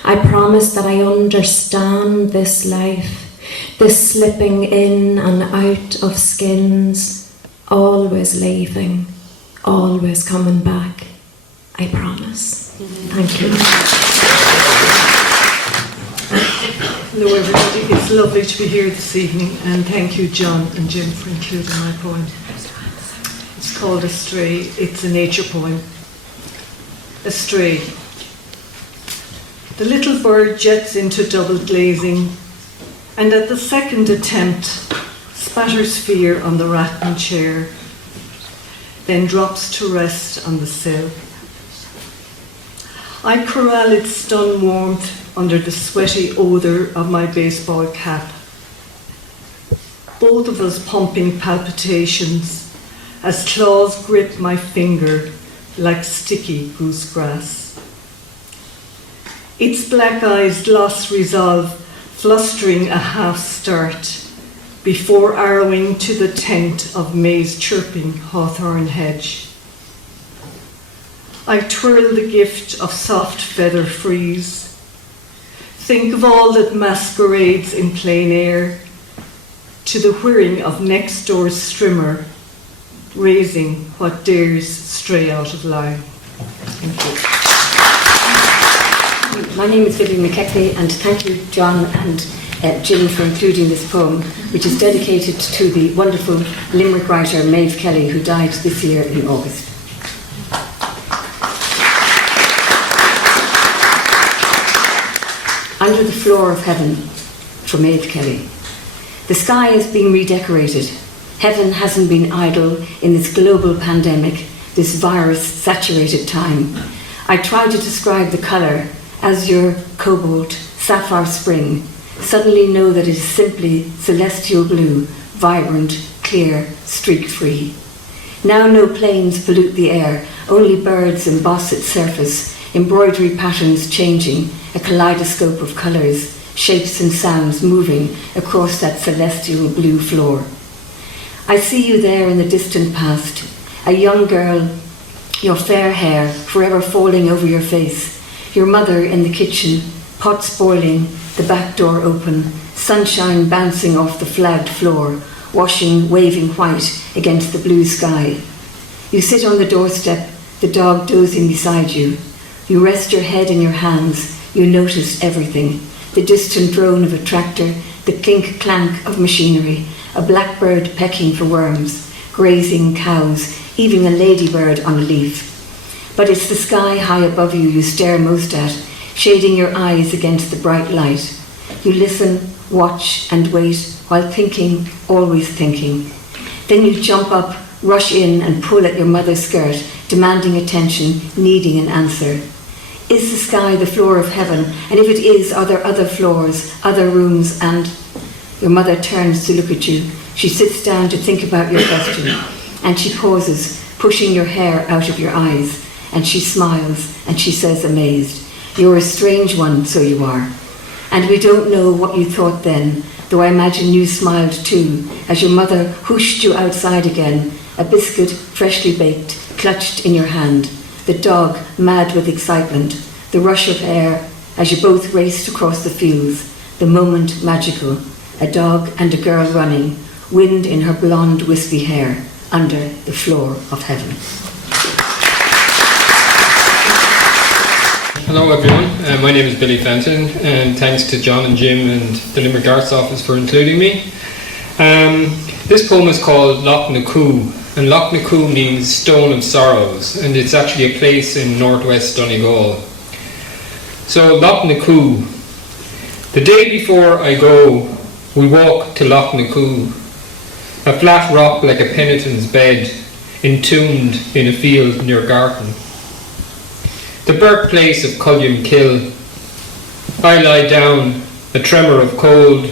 I promise that I understand this life, this slipping in and out of skins, always leaving, always coming back. I promise. Thank you. Hello everybody, it's lovely to be here this evening, and thank you John and Jim for including my poem. It's called Astray. It's a nature poem. Astray. The little bird jets into double glazing, and at the second attempt spatters fear on the rattan chair, then drops to rest on the sill. I corral its stun warmth under the sweaty odour of my baseball cap. Both of us pumping palpitations as claws grip my finger like sticky goosegrass. Its black eyes lost resolve, flustering a half start before arrowing to the tent of maize chirping hawthorn hedge. I twirl the gift of soft feather frieze. Think of all that masquerades in plain air, to the whirring of next door's strimmer, raising what dares stray out of line. Thank you. My name is Vivian McKechnie, and thank you, John and Jim, for including this poem, which is dedicated to the wonderful Limerick writer Maeve Kelly, who died this year in August. Under the Floor of Heaven, for Maeve Kelly. The sky is being redecorated. Heaven hasn't been idle in this global pandemic, this virus-saturated time. I try to describe the colour, azure, cobalt, sapphire spring, suddenly know that it is simply celestial blue, vibrant, clear, streak-free. Now no planes pollute the air, only birds emboss its surface, embroidery patterns changing, a kaleidoscope of colours, shapes and sounds moving across that celestial blue floor. I see you there in the distant past, a young girl, your fair hair forever falling over your face, your mother in the kitchen, pots boiling, the back door open, sunshine bouncing off the flagged floor, washing, waving white against the blue sky. You sit on the doorstep, the dog dozing beside you. You rest your head in your hands, you notice everything. The distant drone of a tractor, the clink-clank of machinery, a blackbird pecking for worms, grazing cows, even a ladybird on a leaf. But it's the sky high above you stare most at, shading your eyes against the bright light. You listen, watch and wait while thinking, always thinking. Then you jump up, rush in and pull at your mother's skirt, demanding attention, needing an answer. Is the sky the floor of heaven? And if it is, are there other floors, other rooms? And your mother turns to look at you. She sits down to think about your question. And she pauses, pushing your hair out of your eyes. And she smiles, and she says, amazed, "You're a strange one, so you are." And we don't know what you thought then, though I imagine you smiled too, as your mother whooshed you outside again, a biscuit freshly baked, clutched in your hand. The dog, mad with excitement, the rush of air as you both raced across the fields, the moment magical, a dog and a girl running, wind in her blonde wispy hair, under the floor of heaven. Hello everyone, my name is Billy Fenton, and thanks to John and Jim and the Limerick Arts Office for including me. This poem is called Loch na Coo, and Loch na Coo means Stone of Sorrows, and it's actually a place in northwest Donegal. So Loch na Coo. The day before I go, we walk to Loch na Coo, a flat rock like a penitent's bed, entombed in a field near Garton. The birthplace of Culliam Kill. I lie down, a tremor of cold,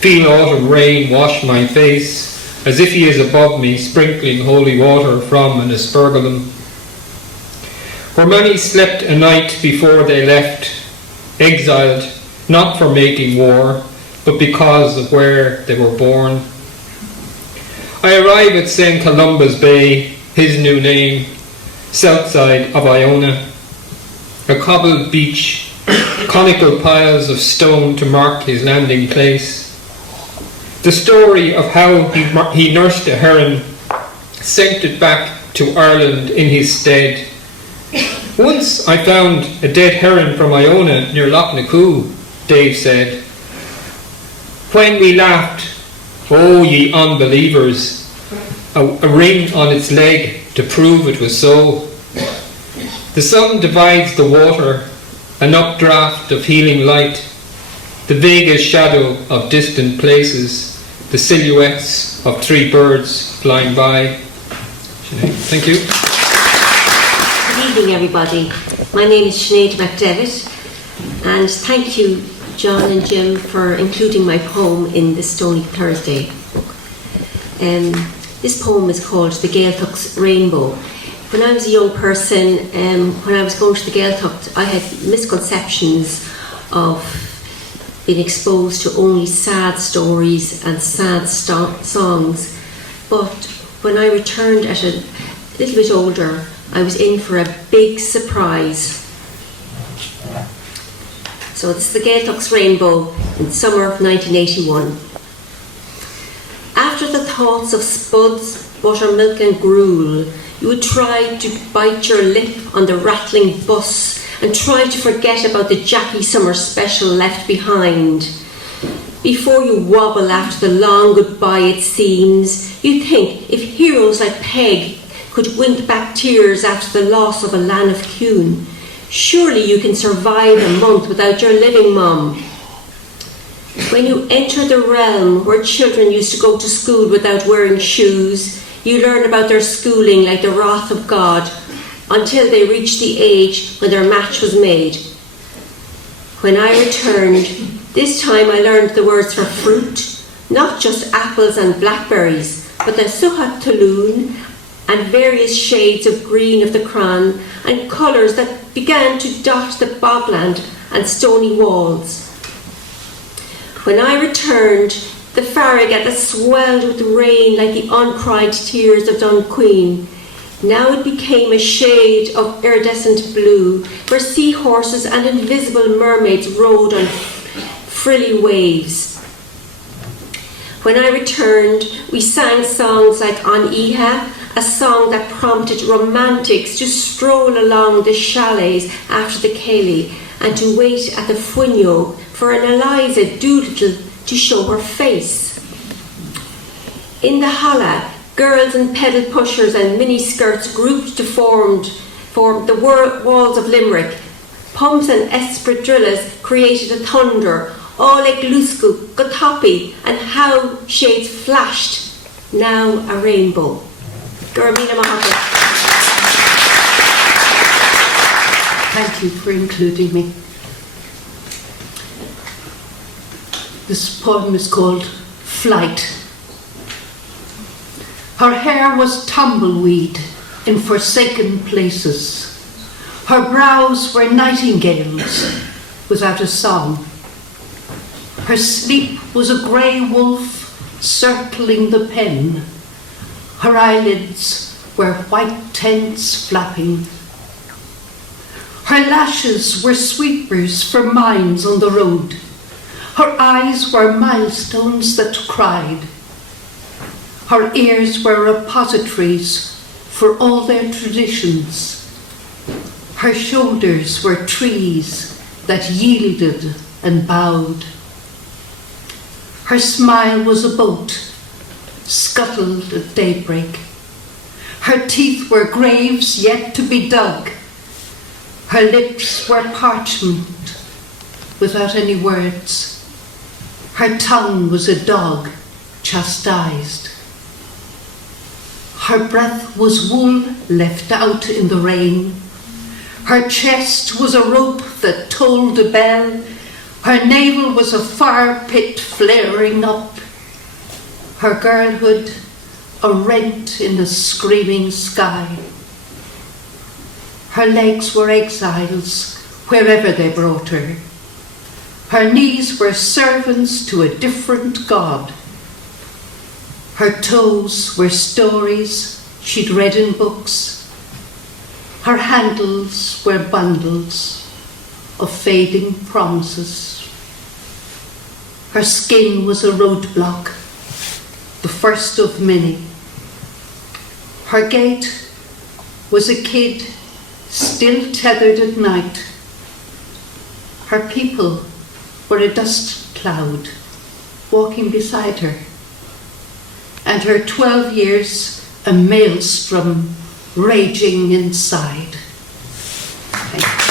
feel autumn rain wash my face, as if he is above me, sprinkling holy water from an aspergillum. Where many slept a night before they left, exiled, not for making war, but because of where they were born. I arrive at St. Columba's Bay, his new name, south side of Iona. A cobbled beach, conical piles of stone to mark his landing place. The story of how he nursed a heron, sent it back to Ireland in his stead. Once I found a dead heron from Iona near Loch na Coo, Dave said. When we laughed, oh ye unbelievers, a ring on its leg to prove it was so. The sun divides the water, an updraft of healing light. The the vaguest shadow of distant places, the silhouettes of 3 birds flying by. Thank you. Good evening, everybody. My name is Sinead McDevitt, and thank you, John and Jim, for including my poem in the Stony Thursday book. This poem is called The Gaeltach's Rainbow. When I was a young person, when I was going to the Gaeltacht, I had misconceptions of being exposed to only sad stories and sad songs. But when I returned at a little bit older, I was in for a big surprise. So it's The Gaeltach's Rainbow in summer of 1981. After the thoughts of spuds, buttermilk and gruel, you would try to bite your lip on the rattling bus and try to forget about the Jackie Summer special left behind. Before you wobble after the long goodbye it seems, you think if heroes like Peg could wink back tears after the loss of a Lan of Cune, surely you can survive a month without your living mum. When you enter the realm where children used to go to school without wearing shoes, you learn about their schooling like the wrath of God until they reach the age when their match was made. When I returned, this time I learned the words for fruit, not just apples and blackberries, but the suchat taloon and various shades of green of the cran and colours that began to dot the bogland and stony walls. When I returned, the Farragut that swelled with rain like the uncried tears of Dun Queen, now it became a shade of iridescent blue, where seahorses and invisible mermaids rode on frilly waves. When I returned, we sang songs like On Iha, a song that prompted romantics to stroll along the chalets after the Cayley and to wait at the Fuinio for an Eliza Doolittle to show her face. In the Holla, girls in pedal pushers and mini-skirts grouped to form the walls of Limerick. Pumps and espadrilles created a thunder, all like Lusku, Gotopi, and how shades flashed, now a rainbow. Gormina Mahaka. Thank you for including me. This poem is called Flight. Her hair was tumbleweed in forsaken places. Her brows were nightingales without a song. Her sleep was a grey wolf circling the pen. Her eyelids were white tents flapping. Her lashes were sweepers for mines on the road. Her eyes were milestones that cried. Her ears were repositories for all their traditions. Her shoulders were trees that yielded and bowed. Her smile was a boat, scuttled at daybreak. Her teeth were graves yet to be dug. Her lips were parchment without any words. Her tongue was a dog chastised. Her breath was wool left out in the rain. Her chest was a rope that tolled a bell. Her navel was a fire pit flaring up. Her girlhood a rent in the screaming sky. Her legs were exiles wherever they brought her. Her knees were servants to a different God. Her toes were stories she'd read in books. Her handles were bundles of fading promises. Her skin was a roadblock, the first of many. Her gait was a kid still tethered at night. Her people were a dust cloud walking beside her, and her 12 years a maelstrom raging inside. Thank you.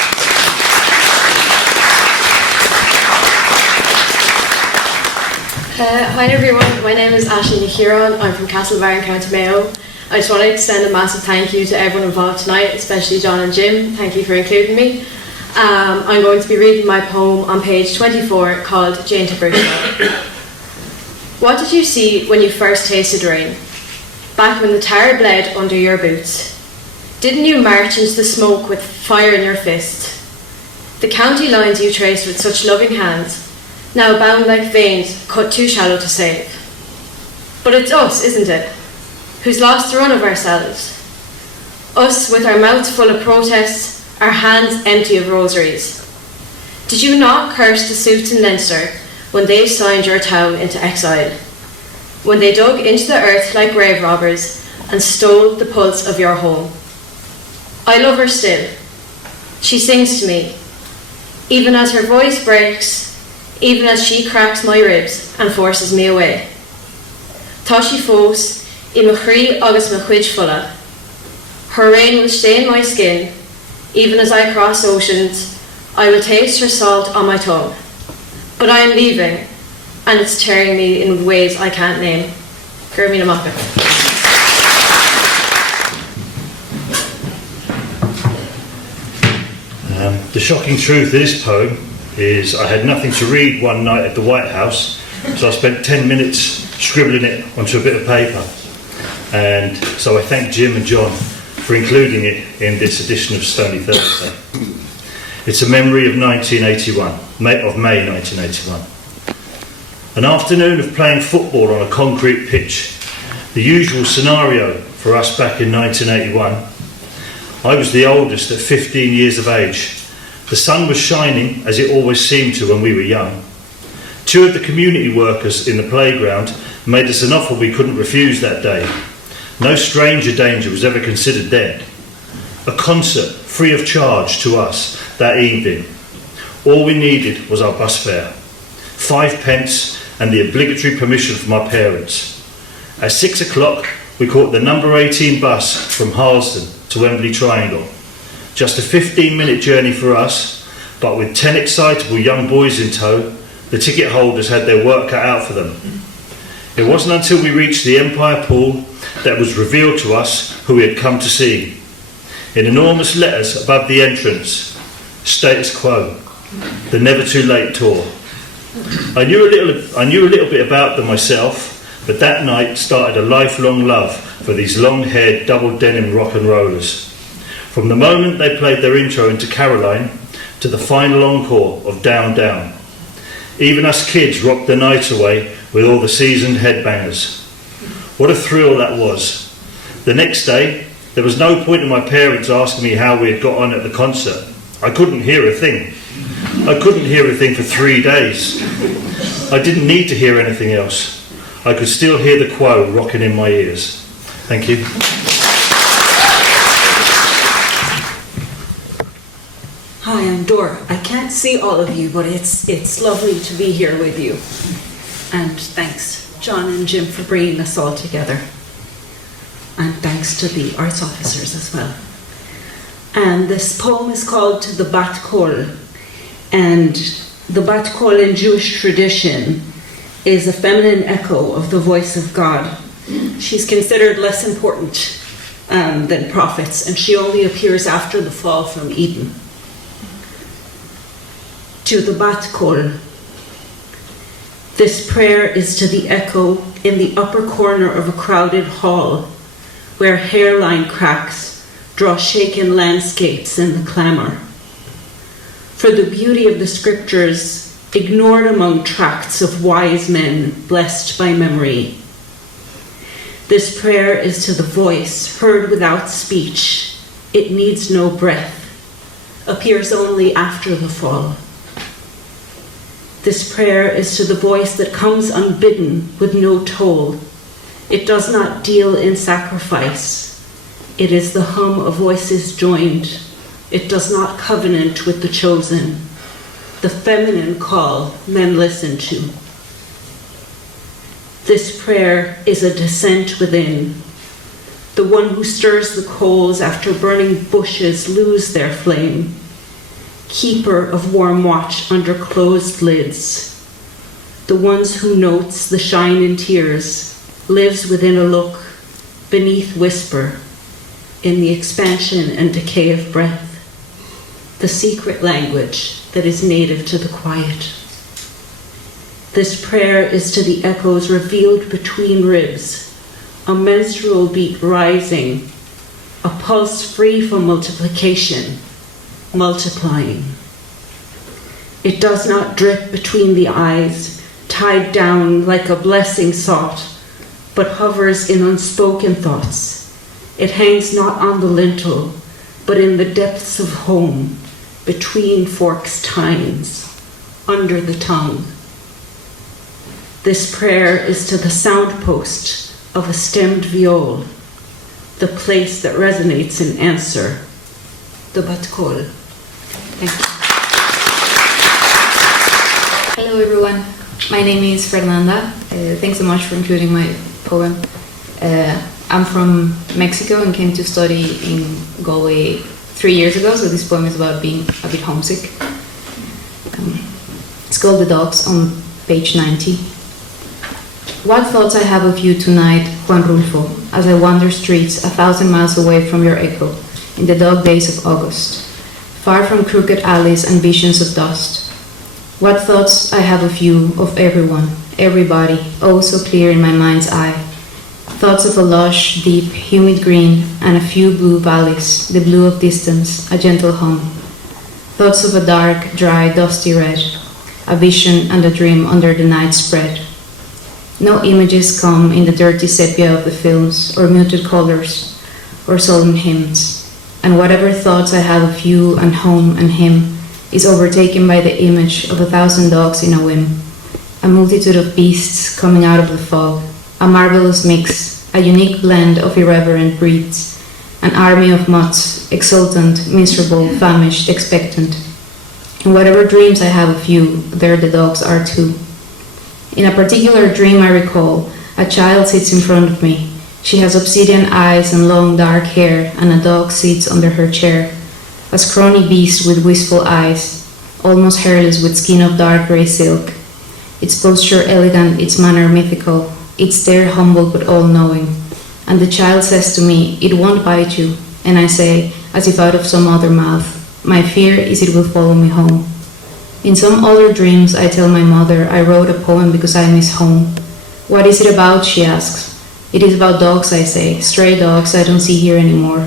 Hi everyone, my name is Aisling Huron. I'm from Castlebar in County Mayo. I just want to extend a massive thank you to everyone involved tonight, especially John and Jim. Thank you for including me. I'm going to be reading my poem on page 24 called Jane to Birchwell. What did you see when you first tasted rain? Back when the tar bled under your boots. Didn't you march into the smoke with fire in your fist? The county lines you traced with such loving hands, now bound like veins cut too shallow to save. But it's us, isn't it, who's lost the run of ourselves? Us with our mouths full of protests, our hands empty of rosaries. Did you not curse the Suits in Leinster when they signed your town into exile? When they dug into the earth like grave robbers and stole the pulse of your home? I love her still. She sings to me, even as her voice breaks, even as she cracks my ribs and forces me away. Tá sí fós I mo chrí agus mo chuid fulla. Her rain will stain my skin, even as I cross oceans. I will taste her salt on my tongue. But I am leaving, and it's tearing me in ways I can't name. Gurmina Maka. The shocking truth of this poem is I had nothing to read one night at the White House, so I spent 10 minutes scribbling it onto a bit of paper. And so I thank Jim and John for including it in this edition of Stony Thursday. It's a memory of 1981, May 1981. An afternoon of playing football on a concrete pitch, the usual scenario for us back in 1981. I was the oldest at 15 years of age. The sun was shining, as it always seemed to when we were young. Two of the community workers in the playground made us an offer we couldn't refuse that day. No stranger danger was ever considered then. A concert free of charge to us that evening. All we needed was our bus fare, 5 pence and the obligatory permission from our parents. At 6 o'clock we caught the number 18 bus from Harlesden to Wembley Triangle. Just a 15-minute journey for us, but with 10 excitable young boys in tow, the ticket holders had their work cut out for them. It wasn't until we reached the Empire Pool that it was revealed to us who we had come to see. In enormous letters above the entrance, status quo, the Never Too Late tour. I knew a little bit about them myself, but that night started a lifelong love for these long-haired double denim rock and rollers. From the moment they played their intro into Caroline to the final encore of Down Down. Even us kids rocked the night away with all the seasoned headbangers. What a thrill that was. The next day, there was no point in my parents asking me how we had got on at the concert. I couldn't hear a thing. I couldn't hear a thing for 3 days. I didn't need to hear anything else. I could still hear the quo rocking in my ears. Thank you. Hi, I'm Dora. I can't see all of you, but it's lovely to be here with you. And thanks, John and Jim, for bringing us all together. And thanks to the arts officers as well. And this poem is called To the Bat Kol. And the Bat Kol in Jewish tradition is a feminine echo of the voice of God. She's considered less important than prophets, and she only appears after the fall from Eden. To the Bat Kol. This prayer is to the echo in the upper corner of a crowded hall, where hairline cracks draw shaken landscapes in the clamour. For the beauty of the scriptures, ignored among tracts of wise men blessed by memory. This prayer is to the voice heard without speech. It needs no breath, appears only after the fall. This prayer is to the voice that comes unbidden with no toll. It does not deal in sacrifice. It is the hum of voices joined. It does not covenant with the chosen. The feminine call men listen to. This prayer is a descent within. The one who stirs the coals after burning bushes lose their flame. Keeper of warm watch under closed lids. the ones who notes the shine in tears, lives within a look, beneath whisper, in the expansion and decay of breath, the secret language that is native to the quiet. This prayer is to the echoes revealed between ribs, a menstrual beat rising, a pulse free from multiplication, multiplying. It does not drip between the eyes, tied down like a blessing sought, but hovers in unspoken thoughts. It hangs not on the lintel, but in the depths of home, between forks' tines, under the tongue. This prayer is to the soundpost of a stemmed viol, the place that resonates in answer, the batkol. Thank you. Hello everyone, my name is Fernanda. Thanks so much for including my poem. I'm from Mexico and came to study in Galway 3 years ago, so this poem is about being a bit homesick. It's called The Dogs on page 90. What thoughts I have of you tonight, Juan Rulfo, as I wander streets 1,000 miles away from your echo in the dog days of August, far from crooked alleys and visions of dust. What thoughts I have of you, of everyone, everybody, oh so clear in my mind's eye. Thoughts of a lush, deep, humid green and a few blue valleys, the blue of distance, a gentle hum. Thoughts of a dark, dry, dusty red, a vision and a dream under the night spread. No images come in the dirty sepia of the films, or muted colors, or solemn hymns. And whatever thoughts I have of you and home and him is overtaken by the image of 1,000 dogs in a whim, a multitude of beasts coming out of the fog, a marvelous mix, a unique blend of irreverent breeds, an army of mutts, exultant, miserable, famished, expectant. In whatever dreams I have of you, there the dogs are too. In a particular dream I recall, a child sits in front of me. She has obsidian eyes and long dark hair, and a dog sits under her chair. A scrawny beast with wistful eyes, almost hairless with skin of dark grey silk. Its posture elegant, its manner mythical, its stare humble but all-knowing. And the child says to me, "It won't bite you." And I say, as if out of some other mouth, "My fear is it will follow me home." In some other dreams I tell my mother I wrote a poem because I miss home. "What is it about?" she asks. "It is about dogs," I say, "stray dogs I don't see here anymore."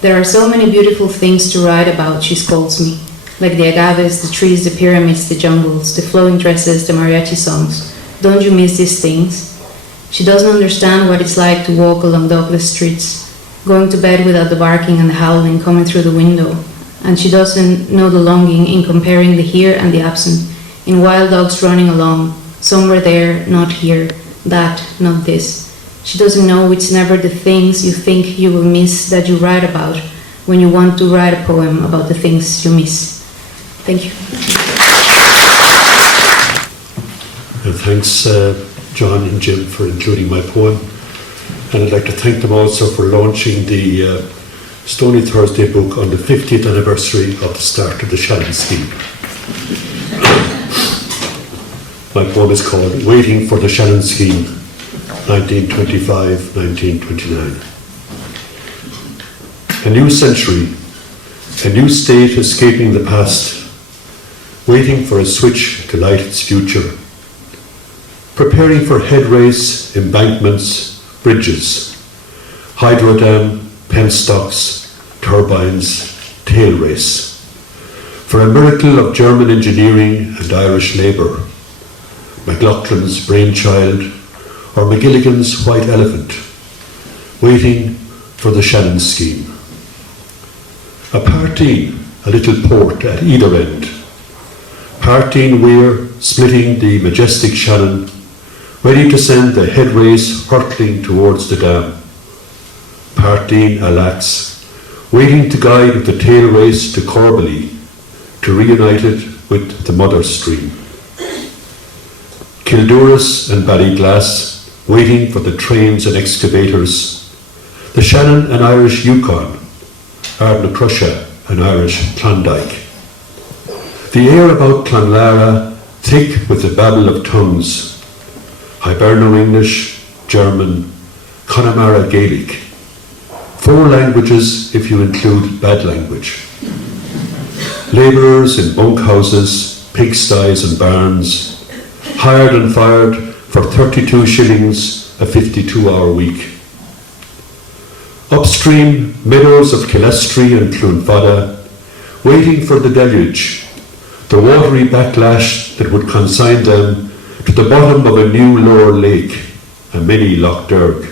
"There are so many beautiful things to write about," she scolds me, "like the agaves, the trees, the pyramids, the jungles, the flowing dresses, the mariachi songs. Don't you miss these things?" She doesn't understand what it's like to walk along dogless streets, going to bed without the barking and the howling coming through the window. And she doesn't know the longing in comparing the here and the absent, in wild dogs running along, somewhere there, not here, that, not this. She doesn't know it's never the things you think you will miss that you write about when you want to write a poem about the things you miss. Thank you. Thanks, John and Jim, for including my poem. And I'd like to thank them also for launching the Stony Thursday book on the 50th anniversary of the start of the Shannon scheme. My poem is called Waiting for the Shannon Scheme, 1925-1929. A new century, a new state escaping the past, waiting for a switch to light its future, preparing for head race, embankments, bridges, hydro dam, penstocks, turbines, tail race, for a miracle of German engineering and Irish labour, McLaughlin's brainchild, or McGilligan's white elephant, waiting for the Shannon scheme. A Partine, a little port at either end. Partine Weir splitting the majestic Shannon, ready to send the head race hurtling towards the dam. Partine, Alax, waiting to guide the tail race to Corbally, to reunite it with the mother stream. Kilduris and Ballyglass, waiting for the trains and excavators. The Shannon and Irish Yukon, Ardnacrusha and Irish Klondike. The air about Clonlara, thick with the babble of tongues, Hiberno English, German, Connemara Gaelic, 4 languages if you include bad language. Labourers in bunkhouses, pigsties and barns, hired and fired for 32 shillings a 52-hour week. Upstream, meadows of Kilestry and Clonfada, waiting for the deluge, the watery backlash that would consign them to the bottom of a new lower lake, a mini Loch Derg.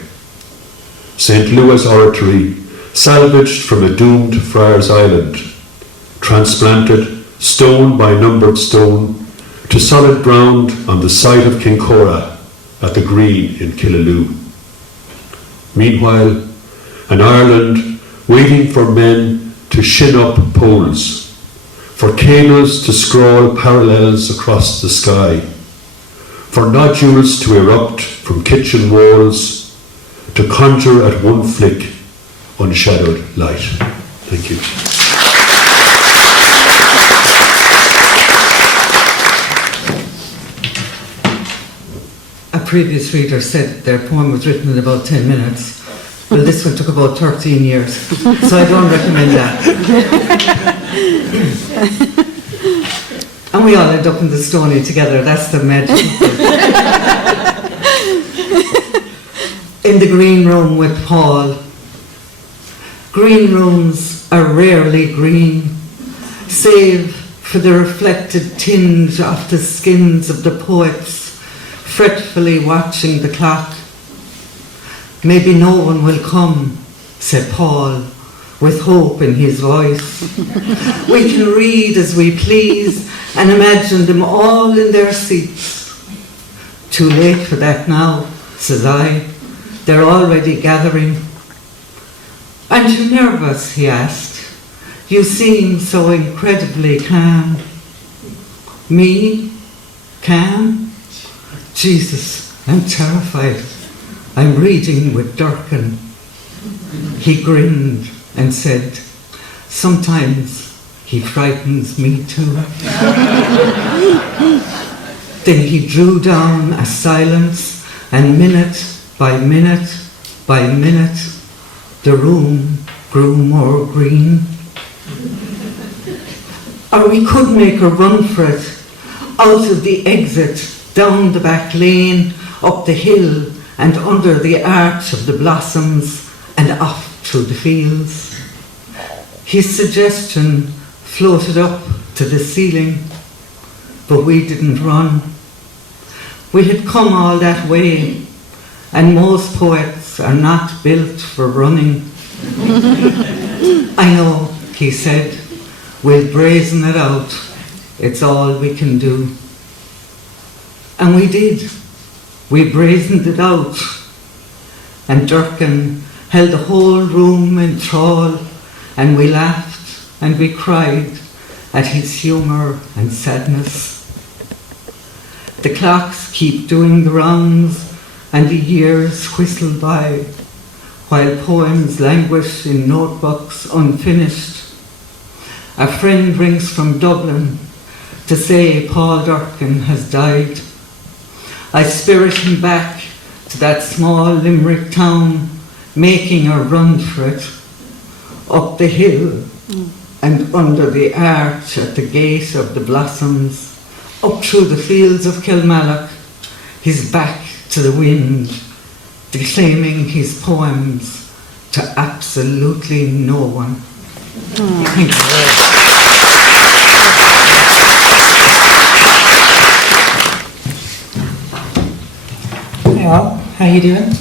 St. Louis Oratory, salvaged from a doomed Friars Island, transplanted stone by numbered stone to solid ground on the site of Kincora at the Green in Killaloe. Meanwhile, an Ireland waiting for men to shin up poles, for cables to scrawl parallels across the sky, for nodules to erupt from kitchen walls, to conjure at one flick unshadowed light. Thank you. A previous reader said their poem was written in about 10 minutes. Well, this one took about 13 years, so I don't recommend that. And we all end up in the Stony together, that's the magic. In the green room with Paul. Green rooms are rarely green, save for the reflected tinge of the skins of the poets fretfully watching the clock. Maybe no one will come, said Paul, with hope in his voice. We can read as we please and imagine them all in their seats. Too late for that now, says I. They're already gathering. Aren't you nervous, he asked. You seem so incredibly calm. Me? Calm? Jesus, I'm terrified. I'm reading with Durkin. He grinned and said, sometimes he frightens me too. Then he drew down a silence, and minute by minute by minute, the room grew more green. Or we could make a run for it, out of the exit, down the back lane, up the hill, and under the arch of the blossoms, and off through the fields. His suggestion floated up to the ceiling, but we didn't run. We had come all that way, and most poets are not built for running. I know, he said, we'll brazen it out. It's all we can do. And we did. We brazened it out. And Durkin held the whole room in thrall, and we laughed and we cried at his humour and sadness. The clocks keep doing the rounds, and the years whistle by, while poems languish in notebooks unfinished. A friend rings from Dublin to say Paul Durkin has died. I spirit him back to that small Limerick town, making a run for it, up the hill and under the arch at the gate of the blossoms, up through the fields of Kilmallock, his back to the wind, declaiming his poems to absolutely no one. Thank you. Hey all, how you doing?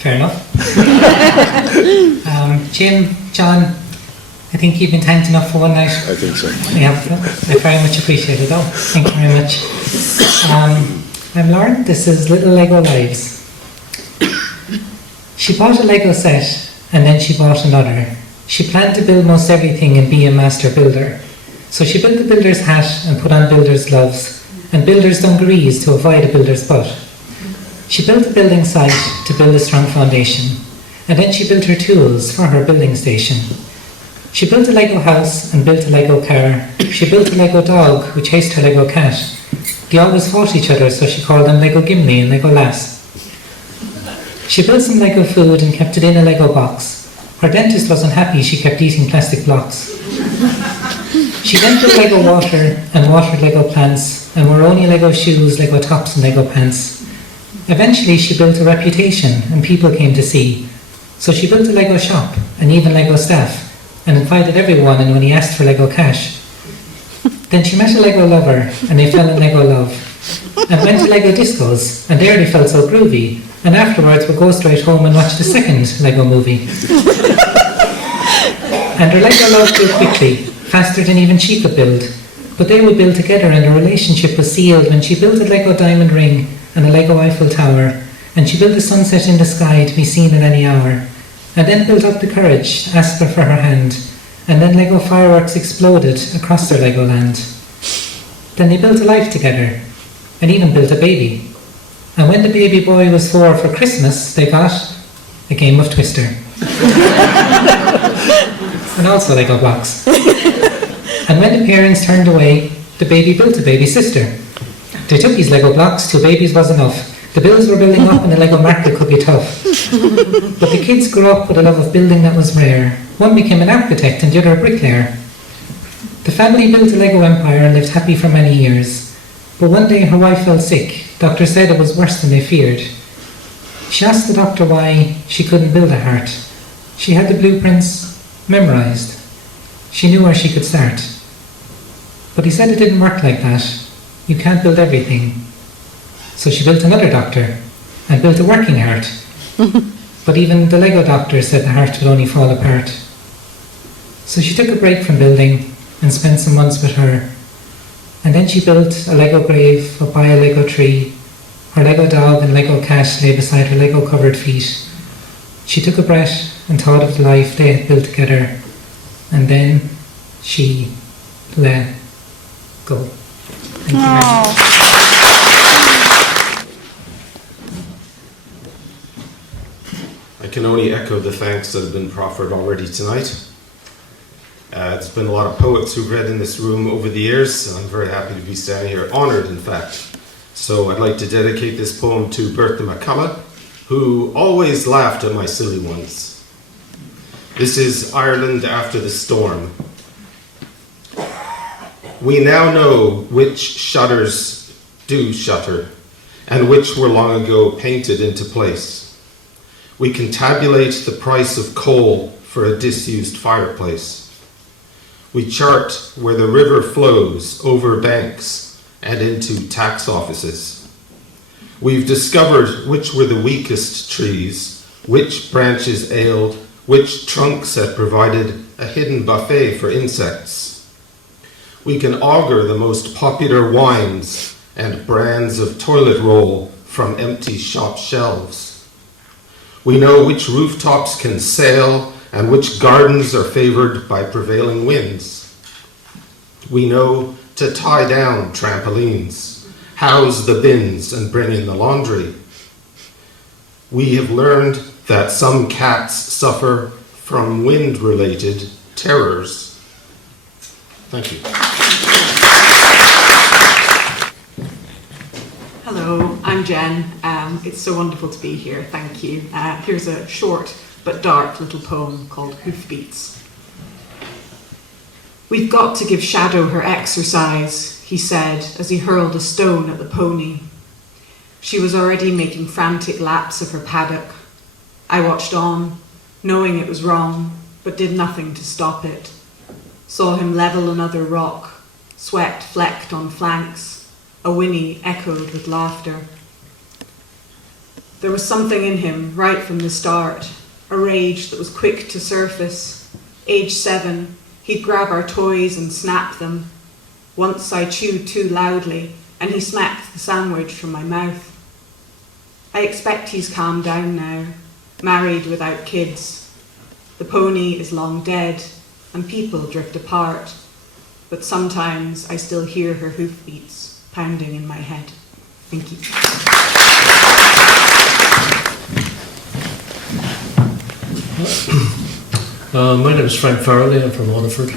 Fair enough. Jim, John, I think you've been thanked enough for one night. I think so. Yeah, I very much appreciate it though. Thank you very much. I'm Lauren, this is Little Lego Lives. She bought a Lego set and then she bought another. She planned to build most everything and be a master builder. So she built the builder's hat and put on builder's gloves and builder's dungarees to avoid a builder's butt. She built the building site to build a strong foundation, and then she built her tools for her building station. She built a Lego house and built a Lego car. She built a Lego dog who chased her Lego cat. They always fought each other, so she called them Lego Gimli and Lego Lass. She built some Lego food and kept it in a Lego box. Her dentist wasn't happy she kept eating plastic blocks. She then built Lego water and watered Lego plants and wore only Lego shoes, Lego tops and Lego pants. Eventually she built a reputation and people came to see. So she built a Lego shop and even Lego staff and invited everyone and when he asked for Lego cash. Then she met a Lego lover and they fell in Lego love and went to Lego discos and there they felt so groovy and afterwards would go straight home and watch the second Lego movie. And her Lego love grew quickly, faster than even she could build. But they would build together and their relationship was sealed when she built a Lego diamond ring and a Lego Eiffel Tower and she built a sunset in the sky to be seen at any hour and then built up the courage to ask her for her hand and then Lego fireworks exploded across their Lego land. Then they built a life together and even built a baby. And when the baby boy was 4 for Christmas, they got a game of Twister. And also Lego blocks. And when the parents turned away, the baby built a baby sister. They took these Lego blocks, 2 babies was enough. The bills were building up and the Lego market could be tough. But the kids grew up with a love of building that was rare. One became an architect and the other a bricklayer. The family built a Lego empire and lived happy for many years. But one day her wife fell sick. Doctor said it was worse than they feared. She asked the doctor why she couldn't build a heart. She had the blueprints memorized. She knew where she could start. But he said it didn't work like that. You can't build everything. So she built another doctor and built a working heart. But even the Lego doctor said the heart would only fall apart. So she took a break from building and spent some months with her. And then she built a Lego grave up by a Lego tree. Her Lego dog and Lego cat lay beside her Lego covered feet. She took a breath and thought of the life they had built together. And then she let go. Thank you very much. I can only echo the thanks that have been proffered already tonight. There's been a lot of poets who've read in this room over the years, and I'm very happy to be standing here, honoured in fact. So I'd like to dedicate this poem to Bertha McCullough, who always laughed at my silly ones. This is Ireland After the Storm. We now know which shutters do shutter, and which were long ago painted into place. We can tabulate the price of coal for a disused fireplace. We chart where the river flows over banks and into tax offices. We've discovered which were the weakest trees, which branches ailed, which trunks had provided a hidden buffet for insects. We can augur the most popular wines and brands of toilet roll from empty shop shelves. We know which rooftops can sail and which gardens are favoured by prevailing winds. We know to tie down trampolines, house the bins and bring in the laundry. We have learned that some cats suffer from wind-related terrors. Thank you. Hello, I'm Jen. It's so wonderful to be here, thank you. Here's a short but dark little poem called Hoofbeats. We've got to give Shadow her exercise, he said as he hurled a stone at the pony. She was already making frantic laps of her paddock. I watched on, knowing it was wrong, but did nothing to stop it. Saw him level another rock, sweat flecked on flanks, a whinny echoed with laughter. There was something in him right from the start, a rage that was quick to surface. Age 7, he'd grab our toys and snap them. Once I chewed too loudly, and he smacked the sandwich from my mouth. I expect he's calmed down now, married without kids. The pony is long dead, and people drift apart, but sometimes I still hear her hoofbeats pounding in my head. Thank you. My name is Frank Farrelly. I'm from Waterford.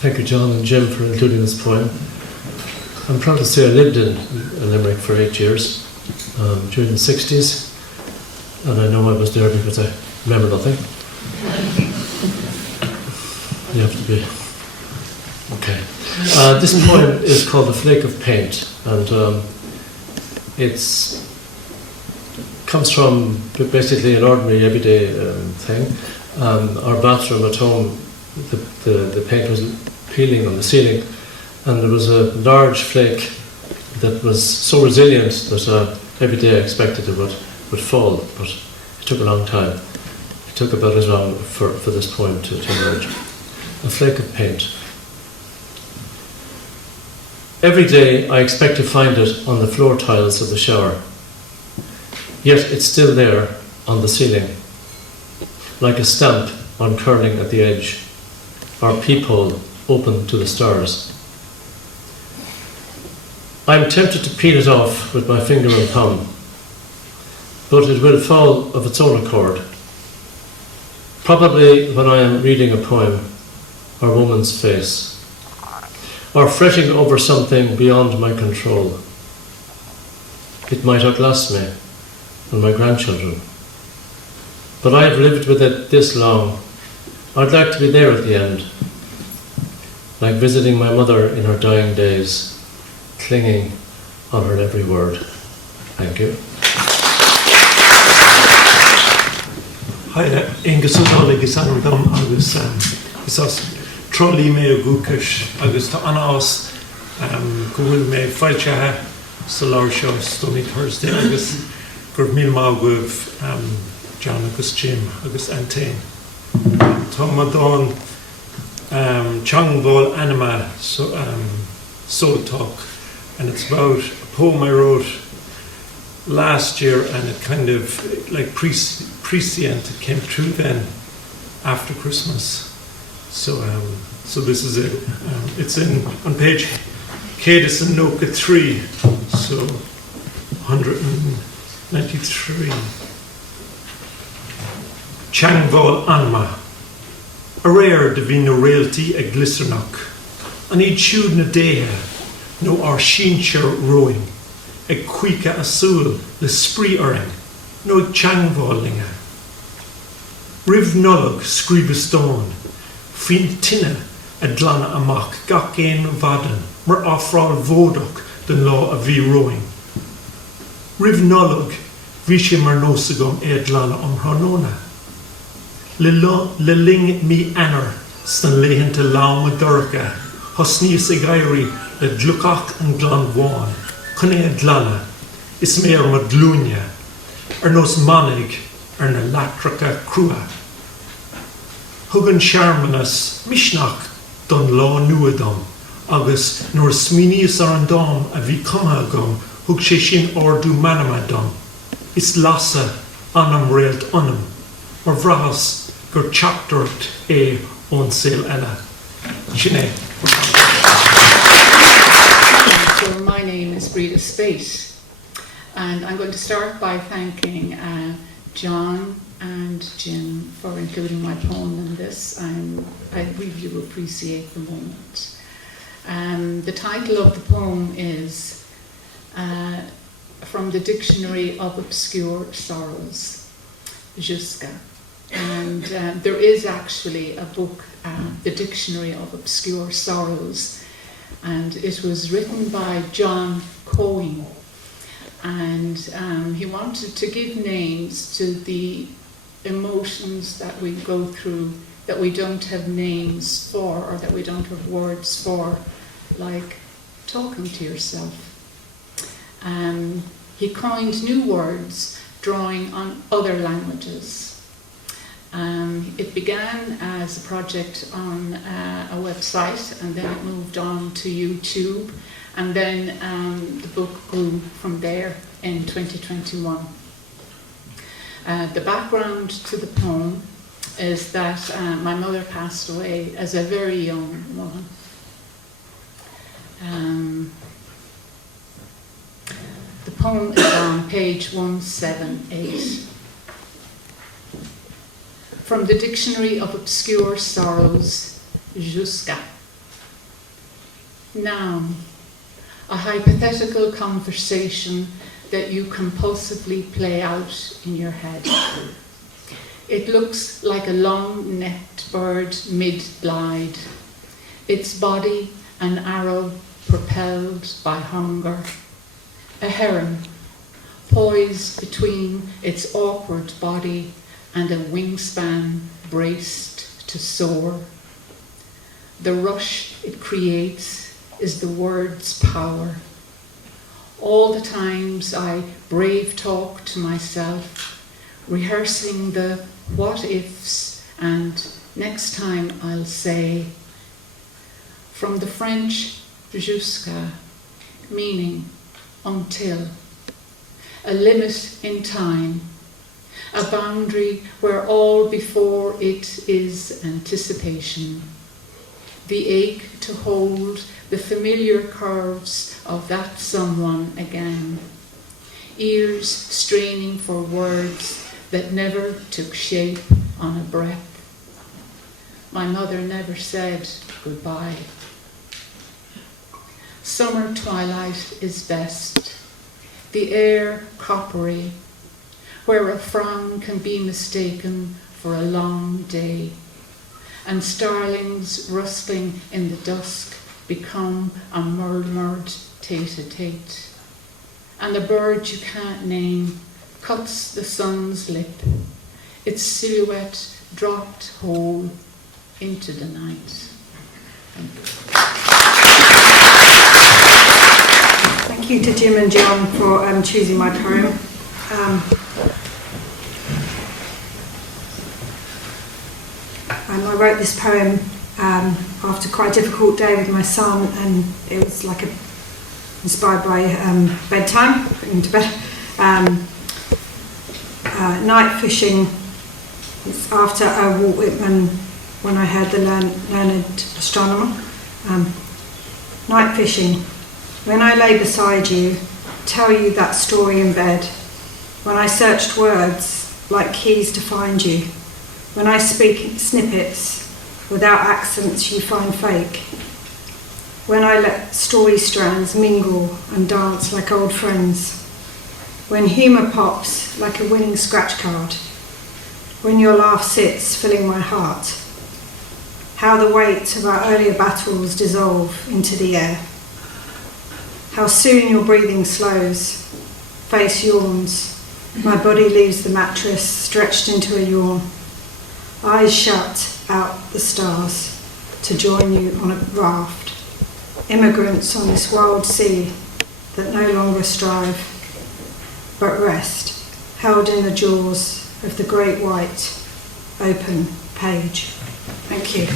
Thank you, John and Jim, for including this poem. I'm proud to say I lived in Limerick for 8 years during the 60s, and I know I was there because I remember nothing. You have to be okay. This poem is called "A Flake of Paint," and it's comes from basically an ordinary, everyday thing. Our bathroom at home, the paint was peeling on the ceiling, and there was a large flake that was so resilient that every day I expected it would fall, but it took a long time. It took about as long for this poem to emerge. A flake of paint. Every day I expect to find it on the floor tiles of the shower. Yet it's still there on the ceiling, like a stamp uncurling at the edge, our peephole open to the stars. I'm tempted to peel it off with my finger and thumb, but it will fall of its own accord. Probably when I am reading a poem, or woman's face, or fretting over something beyond my control. It might outlast me and my grandchildren. But I have lived with it this long. I'd like to be there at the end, like visiting my mother in her dying days, clinging on her every word. Thank you. Hi, Ingus O'Donoghue an dom agus is trolley me a gúcas agus tá anás go bhfuil mé fáilte sa láir seo Stony Thursday agus gur míl mágah John agus Jim agus Antain. Tá má dán Changval Anima Soul Talk, and it's about a poem I wrote last year, and it kind of like prescient, it came true then after Christmas. So this is it. It's on page Cadis and Noka 3, so 193. Changval Anma. A rare divino realty a glycernach. An each shoot na deha, no ar shincher rowing. A quika asul, the spree earring, no changvalinga. Riv nullag screeb stone, fin tinna a dlana amach, gakain vaden, mer afral vodok, den law a vi rowing. Riv nullag, vishe mernosagum e dlana hanona. Le ling mi anner, stan lehen te lauma durga, hosnius e gairi, le glukach and glan wan. Cunne dlana, is meer madlunia, nos manig, na latracha crua. Hugan sharmanus, mishnach, don law nuadom, agus nor sminius arandom a vi comagum, hug shin ordu manamadom. Is lassa anam railed unum, or vrahas gur chaptert e on sale ella. Chine. So my name is Breda Spate, and I'm going to start by thanking John and Jim for including my poem in this. I really do appreciate the moment. The title of the poem is from the Dictionary of Obscure Sorrows, Juska. And there is actually a book, The Dictionary of Obscure Sorrows, and it was written by John Coyne, and he wanted to give names to the emotions that we go through that we don't have names for, or that we don't have words for, like talking to yourself. He coined new words drawing on other languages. It began as a project on a website, and then it moved on to YouTube, and then the book grew from there in 2021. The background to the poem is that my mother passed away as a very young woman. The poem is on page 178. From the Dictionary of Obscure Sorrows, Jusqu'à. Noun. A hypothetical conversation that you compulsively play out in your head. It looks like a long-necked bird mid-glide, its body an arrow propelled by hunger. A heron, poised between its awkward body and a wingspan braced to soar. The rush it creates is the word's power. All the times I brave talk to myself, rehearsing the what ifs and next time I'll say. From the French jusqu'à, meaning until. A limit in time, a boundary where all before it is anticipation. The ache to hold the familiar curves of that someone again. Ears straining for words that never took shape on a breath. My mother never said goodbye. Summer twilight is best. The air coppery, where a frown can be mistaken for a long day, and starlings rustling in the dusk become a murmured tete-a-tete, and a bird you can't name cuts the sun's lip, its silhouette dropped whole into the night. Thank you to Jim and John for choosing my poem. I wrote this poem after quite a difficult day with my son, and it was like inspired by bedtime, putting him to bed. Night fishing. It's after Walt Whitman, when I heard the learned astronomer. Night fishing. When I lay beside you, tell you that story in bed. When I searched words like keys to find you. When I speak snippets without accents you find fake. When I let story strands mingle and dance like old friends. When humour pops like a winning scratch card. When your laugh sits filling my heart. How the weight of our earlier battles dissolve into the air. How soon your breathing slows, face yawns, my body leaves the mattress stretched into a yawn. Eyes shut out the stars to join you on a raft. Immigrants on this wild sea that no longer strive, but rest, held in the jaws of the great white open page. Thank you.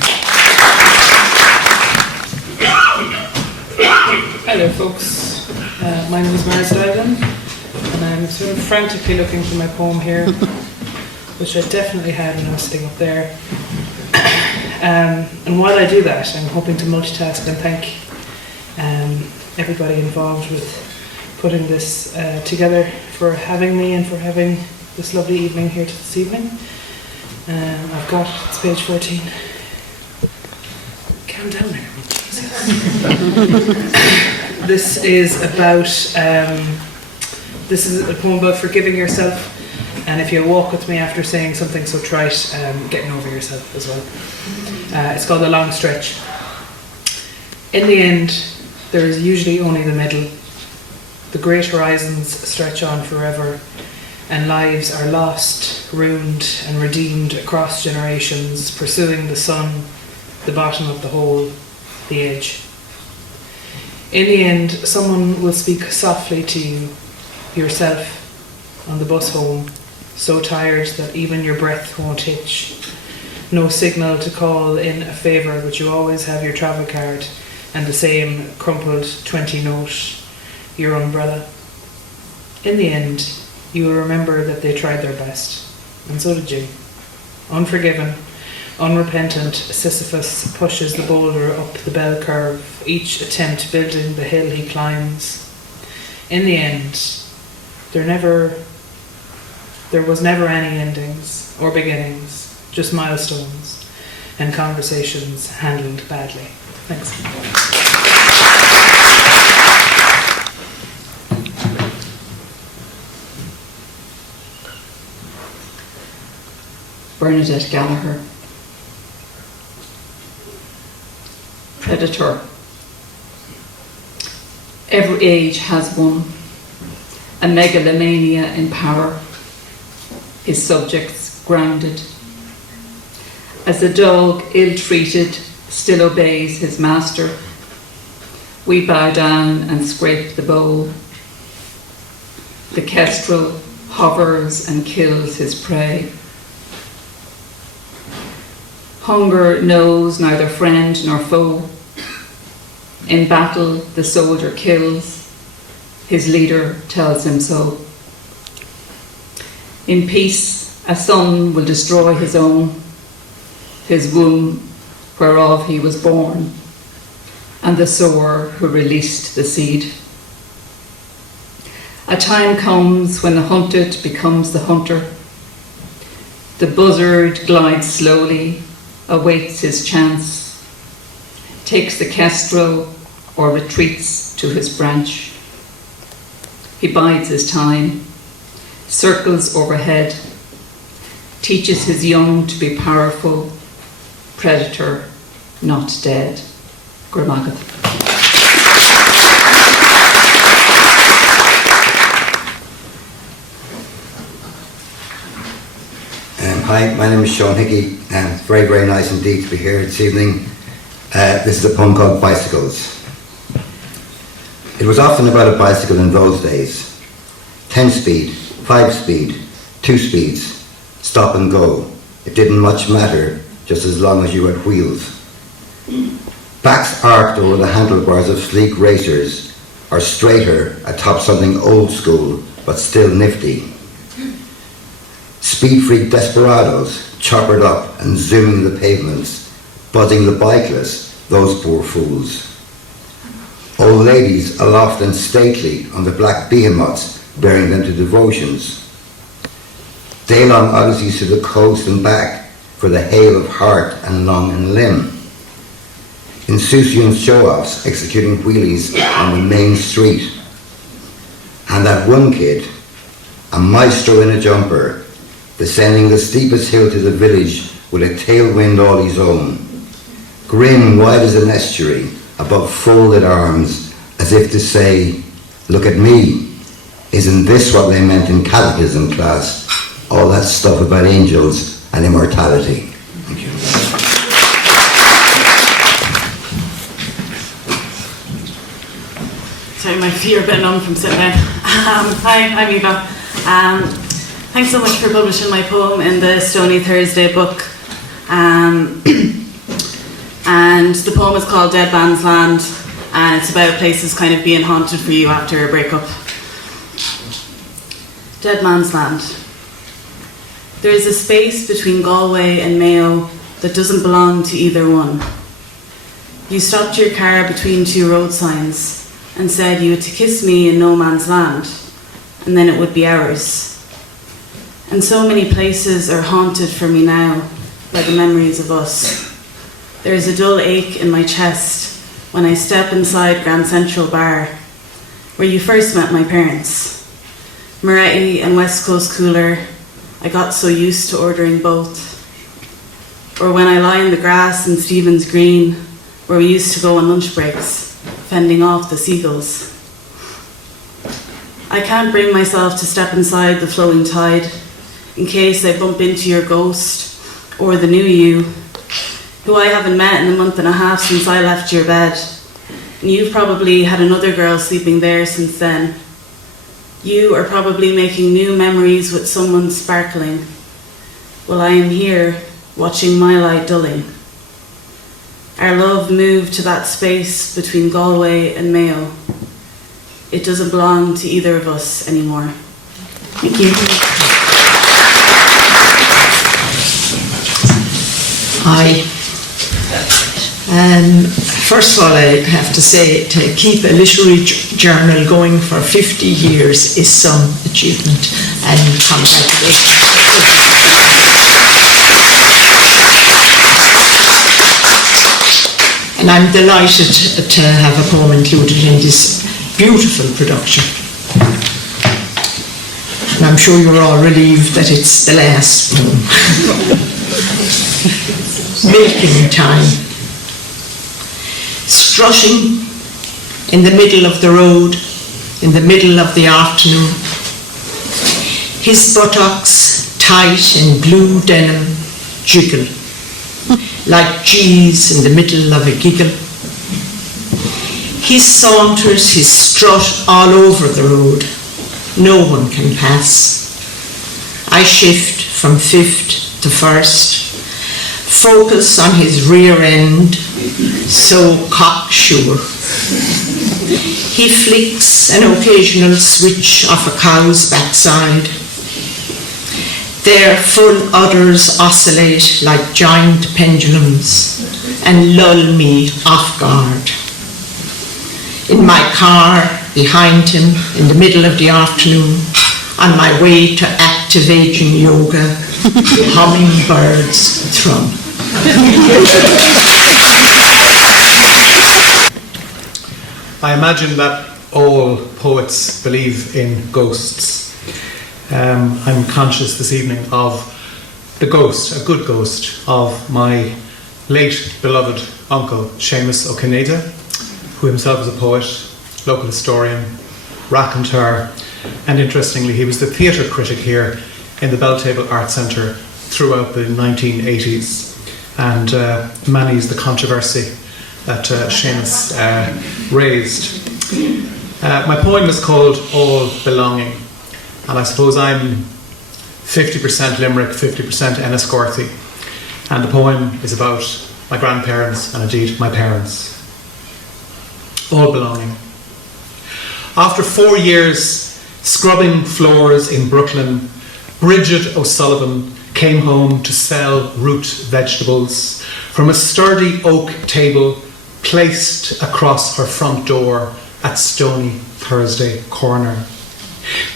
Hello folks, my name is Mars Divan, and I'm sort of frantically looking for my poem here, which I definitely had when I was sitting up there. And while I do that, I'm hoping to multitask and thank everybody involved with putting this together, for having me and for having this lovely evening here this evening. I've got, it's page 14. Calm down there. This is about, this is a poem about forgiving yourself, and if you walk with me after saying something so trite, getting over yourself as well. It's called A Long Stretch. In the end, there is usually only the middle. The great horizons stretch on forever, and lives are lost, ruined and redeemed across generations, pursuing the sun, the bottom of the hole, the edge. In the end, someone will speak softly to you, yourself, on the bus home, so tired that even your breath won't hitch. No signal to call in a favour, but you always have your travel card and the same crumpled 20 note, your umbrella. In the end, you will remember that they tried their best, and so did you. Unforgiven, unrepentant, Sisyphus pushes the boulder up the bell curve, each attempt building the hill he climbs. In the end, there was never any endings or beginnings. just milestones and conversations handled badly. Thanks. Bernadette Gallagher. Predator. Every age has one. A megalomania in power. His subjects grounded. As the dog, ill-treated, still obeys his master, we bow down and scrape the bowl. The kestrel hovers and kills his prey. Hunger knows neither friend nor foe. In battle, the soldier kills. His leader tells him so. In peace, a son will destroy his own, his womb whereof he was born, and the sower who released the seed. A time comes when the hunted becomes the hunter. The buzzard glides slowly, awaits his chance, takes the kestrel or retreats to his branch. He bides his time, circles overhead, teaches his young to be powerful, predator, not dead. Gurmagad. Hi, my name is Sean Hickey, and it's very, very nice indeed to be here this evening. This is a poem called Bicycles. It was often about a bicycle in those days. 10 speed, 5 speed, 2 speeds, stop and go. It didn't much matter, just as long as you had wheels. Backs arched over the handlebars of sleek racers, or straighter atop something old school, but still nifty. Speed-freak desperados, choppered up and zooming the pavements, buzzing the bikeless, those poor fools. Old ladies aloft and stately on the black behemoths, bearing them to devotions. Day-long odysseys to the coast and back for the hale of heart and lung and limb. Insouciant show-offs executing wheelies on the main street. And that one kid, a maestro in a jumper, descending the steepest hill to the village with a tailwind all his own. Grin wide as an estuary, above folded arms, as if to say, look at me, isn't this what they meant in catechism class? All that stuff about angels and immortality. Thank you. Sorry, my feet are a bit numb from sitting down. Hi, I'm Eva. Thanks so much for publishing my poem in the Stony Thursday book. And the poem is called Dead Man's Land, and it's about places kind of being haunted for you after a breakup. Dead Man's Land. There is a space between Galway and Mayo that doesn't belong to either one. You stopped your car between two road signs and said you had to kiss me in no man's land, and then it would be ours. And so many places are haunted for me now by the memories of us. There is a dull ache in my chest when I step inside Grand Central Bar, where you first met my parents. Moretti and West Coast Cooler, I got so used to ordering both. Or when I lie in the grass in Stephen's Green, where we used to go on lunch breaks, fending off the seagulls. I can't bring myself to step inside the flowing tide, in case I bump into your ghost, or the new you, who I haven't met in a month and a half since I left your bed. And you've probably had another girl sleeping there since then. You are probably making new memories with someone sparkling, while I am here, watching my light dulling. Our love moved to that space between Galway and Mayo. It doesn't belong to either of us anymore. Thank you. Hi. First of all, I have to say, to keep a literary journal going for 50 years is some achievement, and congratulations. And I'm delighted to have a poem included in this beautiful production. And I'm sure you're all relieved that it's the last poem. Milking time. Strutting in the middle of the road, in the middle of the afternoon. His buttocks tight in blue denim jiggle, like G's in the middle of a giggle. He saunters his strut all over the road. No one can pass. I shift from fifth to first, focus on his rear end, so cocksure. He flicks an occasional switch off a cow's backside. Their full udders oscillate like giant pendulums and lull me off guard. In my car, behind him, in the middle of the afternoon, on my way to active aging yoga, hummingbirds thrum. I imagine that all poets believe in ghosts. I'm conscious this evening of the ghost, a good ghost, of my late beloved uncle, Seamus O'Cinneida, who himself was a poet, local historian, raconteur, and interestingly, he was the theatre critic here in the Belltable Art Centre throughout the 1980s. And many's the controversy that Seamus raised. My poem is called All Belonging, and I suppose I'm 50% Limerick, 50% Enniscorthy, and the poem is about my grandparents and indeed my parents. All Belonging. After 4 years scrubbing floors in Brooklyn, Bridget O'Sullivan came home to sell root vegetables from a sturdy oak table placed across her front door at Stony Thursday corner.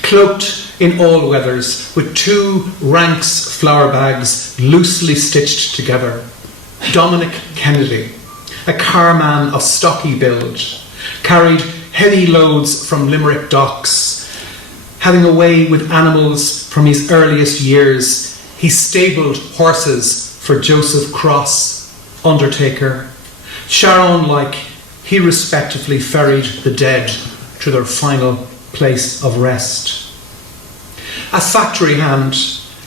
Cloaked in all weathers, with 2 Ranks flour bags loosely stitched together, Dominic Kennedy, a carman of stocky build, carried heavy loads from Limerick docks. Having a way with animals from his earliest years, he stabled horses for Joseph Cross, undertaker. Sharon-like, he respectively ferried the dead to their final place of rest. A factory hand,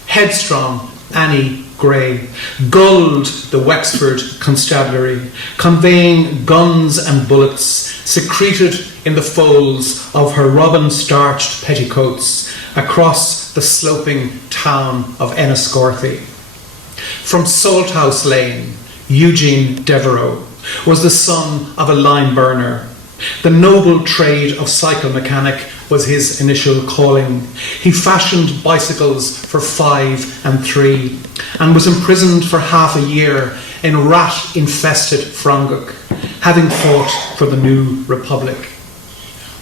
headstrong Annie Gray, gulled the Wexford Constabulary, conveying guns and bullets secreted in the folds of her robin-starched petticoats across the sloping town of Enniscorthy. From Salthouse Lane, Eugene Devereux was the son of a lime burner. The noble trade of cycle mechanic was his initial calling. He fashioned bicycles for 5 and 3 and was imprisoned for half a year in rat-infested Fronguk, having fought for the new republic.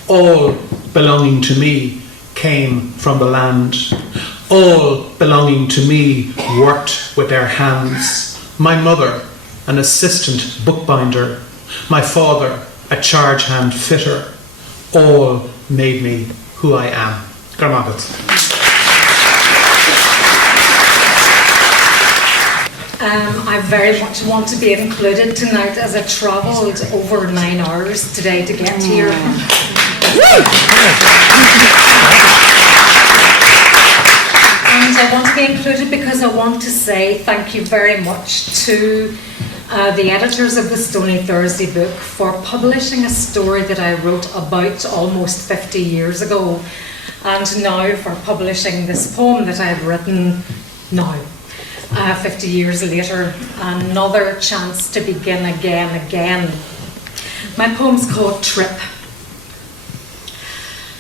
All belonging to me came from the land. All belonging to me worked with their hands. My mother, an assistant bookbinder. My father, a charge hand fitter. All made me who I am. Gramagat. I very much want to be included tonight as I travelled over 9 hours today to get here. And I want to be included because I want to say thank you very much to the editors of the Stony Thursday book for publishing a story that I wrote about almost 50 years ago, and now for publishing this poem that I've written now, 50 years later, another chance to begin again. My poem's called Trip.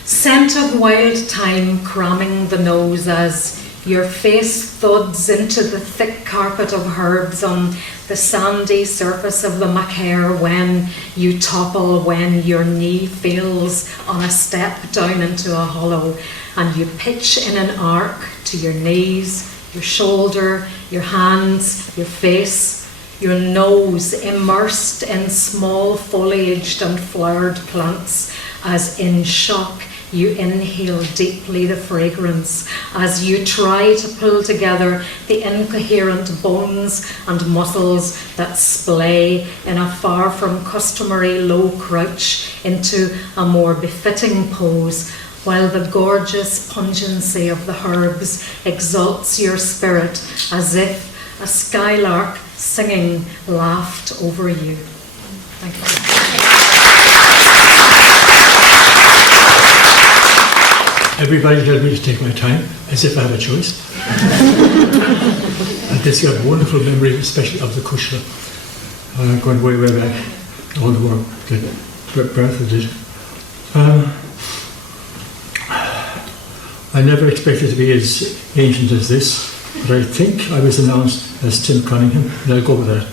Scent of wild thyme cramming the nose as your face thuds into the thick carpet of herbs on the sandy surface of the macaire when you topple, when your knee fails on a step down into a hollow and you pitch in an arc to your knees, your shoulder, your hands, your face. your nose immersed in small foliaged and flowered plants, as in shock you inhale deeply the fragrance, as you try to pull together the incoherent bones and muscles that splay in a far from customary low crouch into a more befitting pose, while the gorgeous pungency of the herbs exalts your spirit as if a skylark singing laughed over you. Thank you. Everybody tells me to take my time, as if I have a choice. And this got a wonderful memory, especially of the Kushla, going way, way back, all the work that Bertha did. I never expected to be as ancient as this, but I think I was announced as Tim Cunningham, and I'll go with that.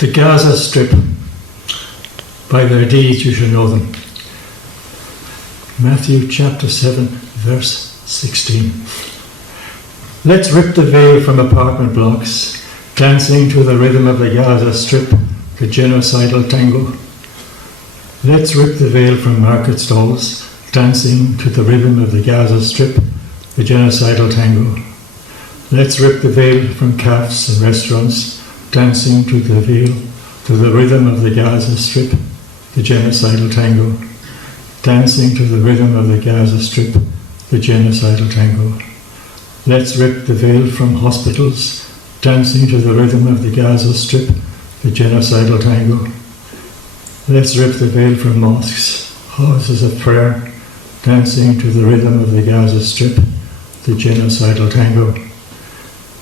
The Gaza Strip. By their deeds you shall know them. Matthew chapter 7, verse 16. Let's rip the veil from apartment blocks, dancing to the rhythm of the Gaza Strip, the genocidal tango. Let's rip the veil from market stalls, dancing to the rhythm of the Gaza Strip, the genocidal tango. Let's rip the veil from cafes and restaurants, dancing to the rhythm of the Gaza Strip, the genocidal tango. Dancing to the rhythm of the Gaza Strip, the genocidal tango. Let's rip the veil from hospitals, dancing to the rhythm of the Gaza Strip, the genocidal tango. Let's rip the veil from mosques, houses of prayer, dancing to the rhythm of the Gaza Strip, the genocidal tango.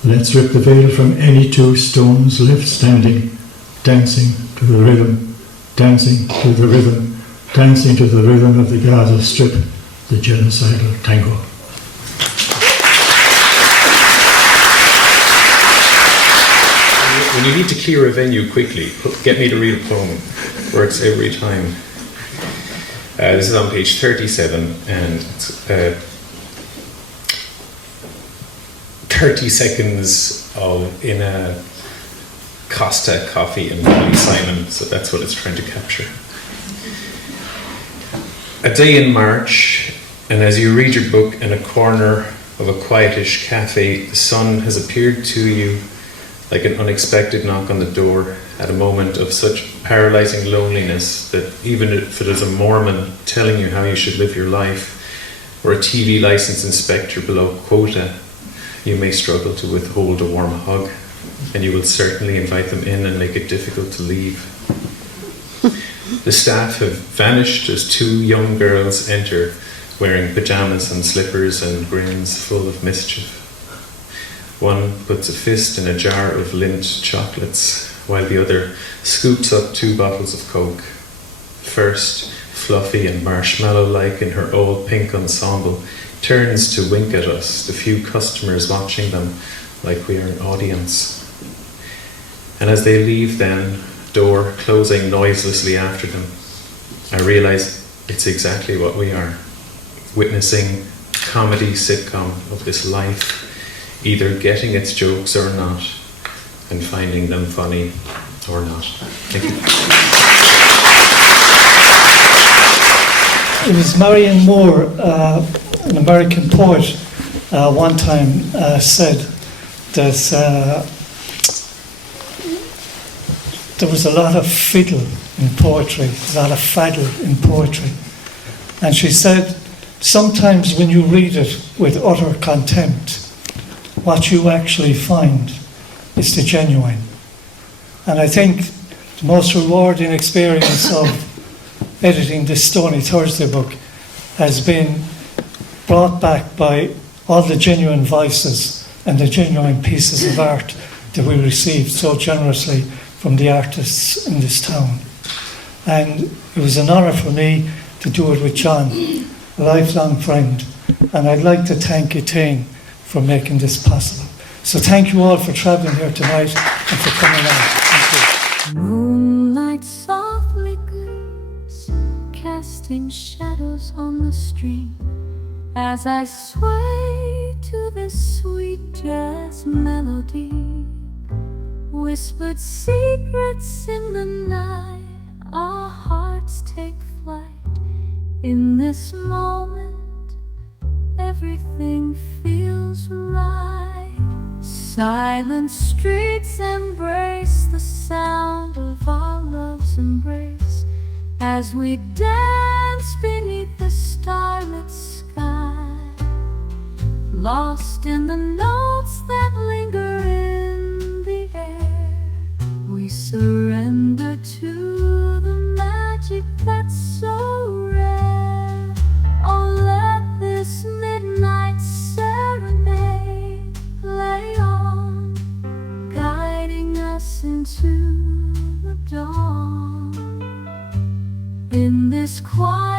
Let's rip the veil from any two stones left standing, dancing to the rhythm, dancing to the rhythm, dancing to the rhythm of the Gaza Strip, the genocidal tango. When you need to clear a venue quickly, get me to read a poem. Works every time. This is on page 37, and it's 30 seconds in a Costa coffee and Molly Simon, so that's what it's trying to capture. A day in March, and as you read your book in a corner of a quietish cafe, the sun has appeared to you like an unexpected knock on the door at a moment of such paralyzing loneliness that even if it is a Mormon telling you how you should live your life, or a TV license inspector below quota, you may struggle to withhold a warm hug, and you will certainly invite them in and make it difficult to leave. The staff have vanished as two young girls enter, wearing pajamas and slippers and grins full of mischief. One puts a fist in a jar of Lindt chocolates, while the other scoops up 2 bottles of Coke. First, fluffy and marshmallow-like in her all-pink ensemble, turns to wink at us, the few customers watching them, like we are an audience. And as they leave then, door closing noiselessly after them, I realise it's exactly what we are, witnessing a comedy sitcom of this life, either getting its jokes or not, and finding them funny or not. Thank you. It was Marion Moore, an American poet, one time said that there was a lot of fiddle in poetry, a lot of faddle in poetry. And she said, sometimes when you read it with utter contempt, what you actually find is the genuine. And I think the most rewarding experience of editing this Stony Thursday book has been brought back by all the genuine voices and the genuine pieces of art that we received so generously from the artists in this town. And it was an honour for me to do it with John, a lifelong friend. And I'd like to thank Etienne for making this possible. So thank you all for travelling here tonight and for coming out. Thank you. Moonlight softly gleams, casting shadows on the stream as I sway to this sweet jazz melody. Whispered secrets in the night, our hearts take flight. In this moment, everything feels right. Silent streets embrace the sound of our love's embrace as we dance beneath the starlit sky, lost in the notes that linger in the air. We surrender to the magic that's so rare. Oh, let this midnight serenade play on, guiding us into the dawn. In this quiet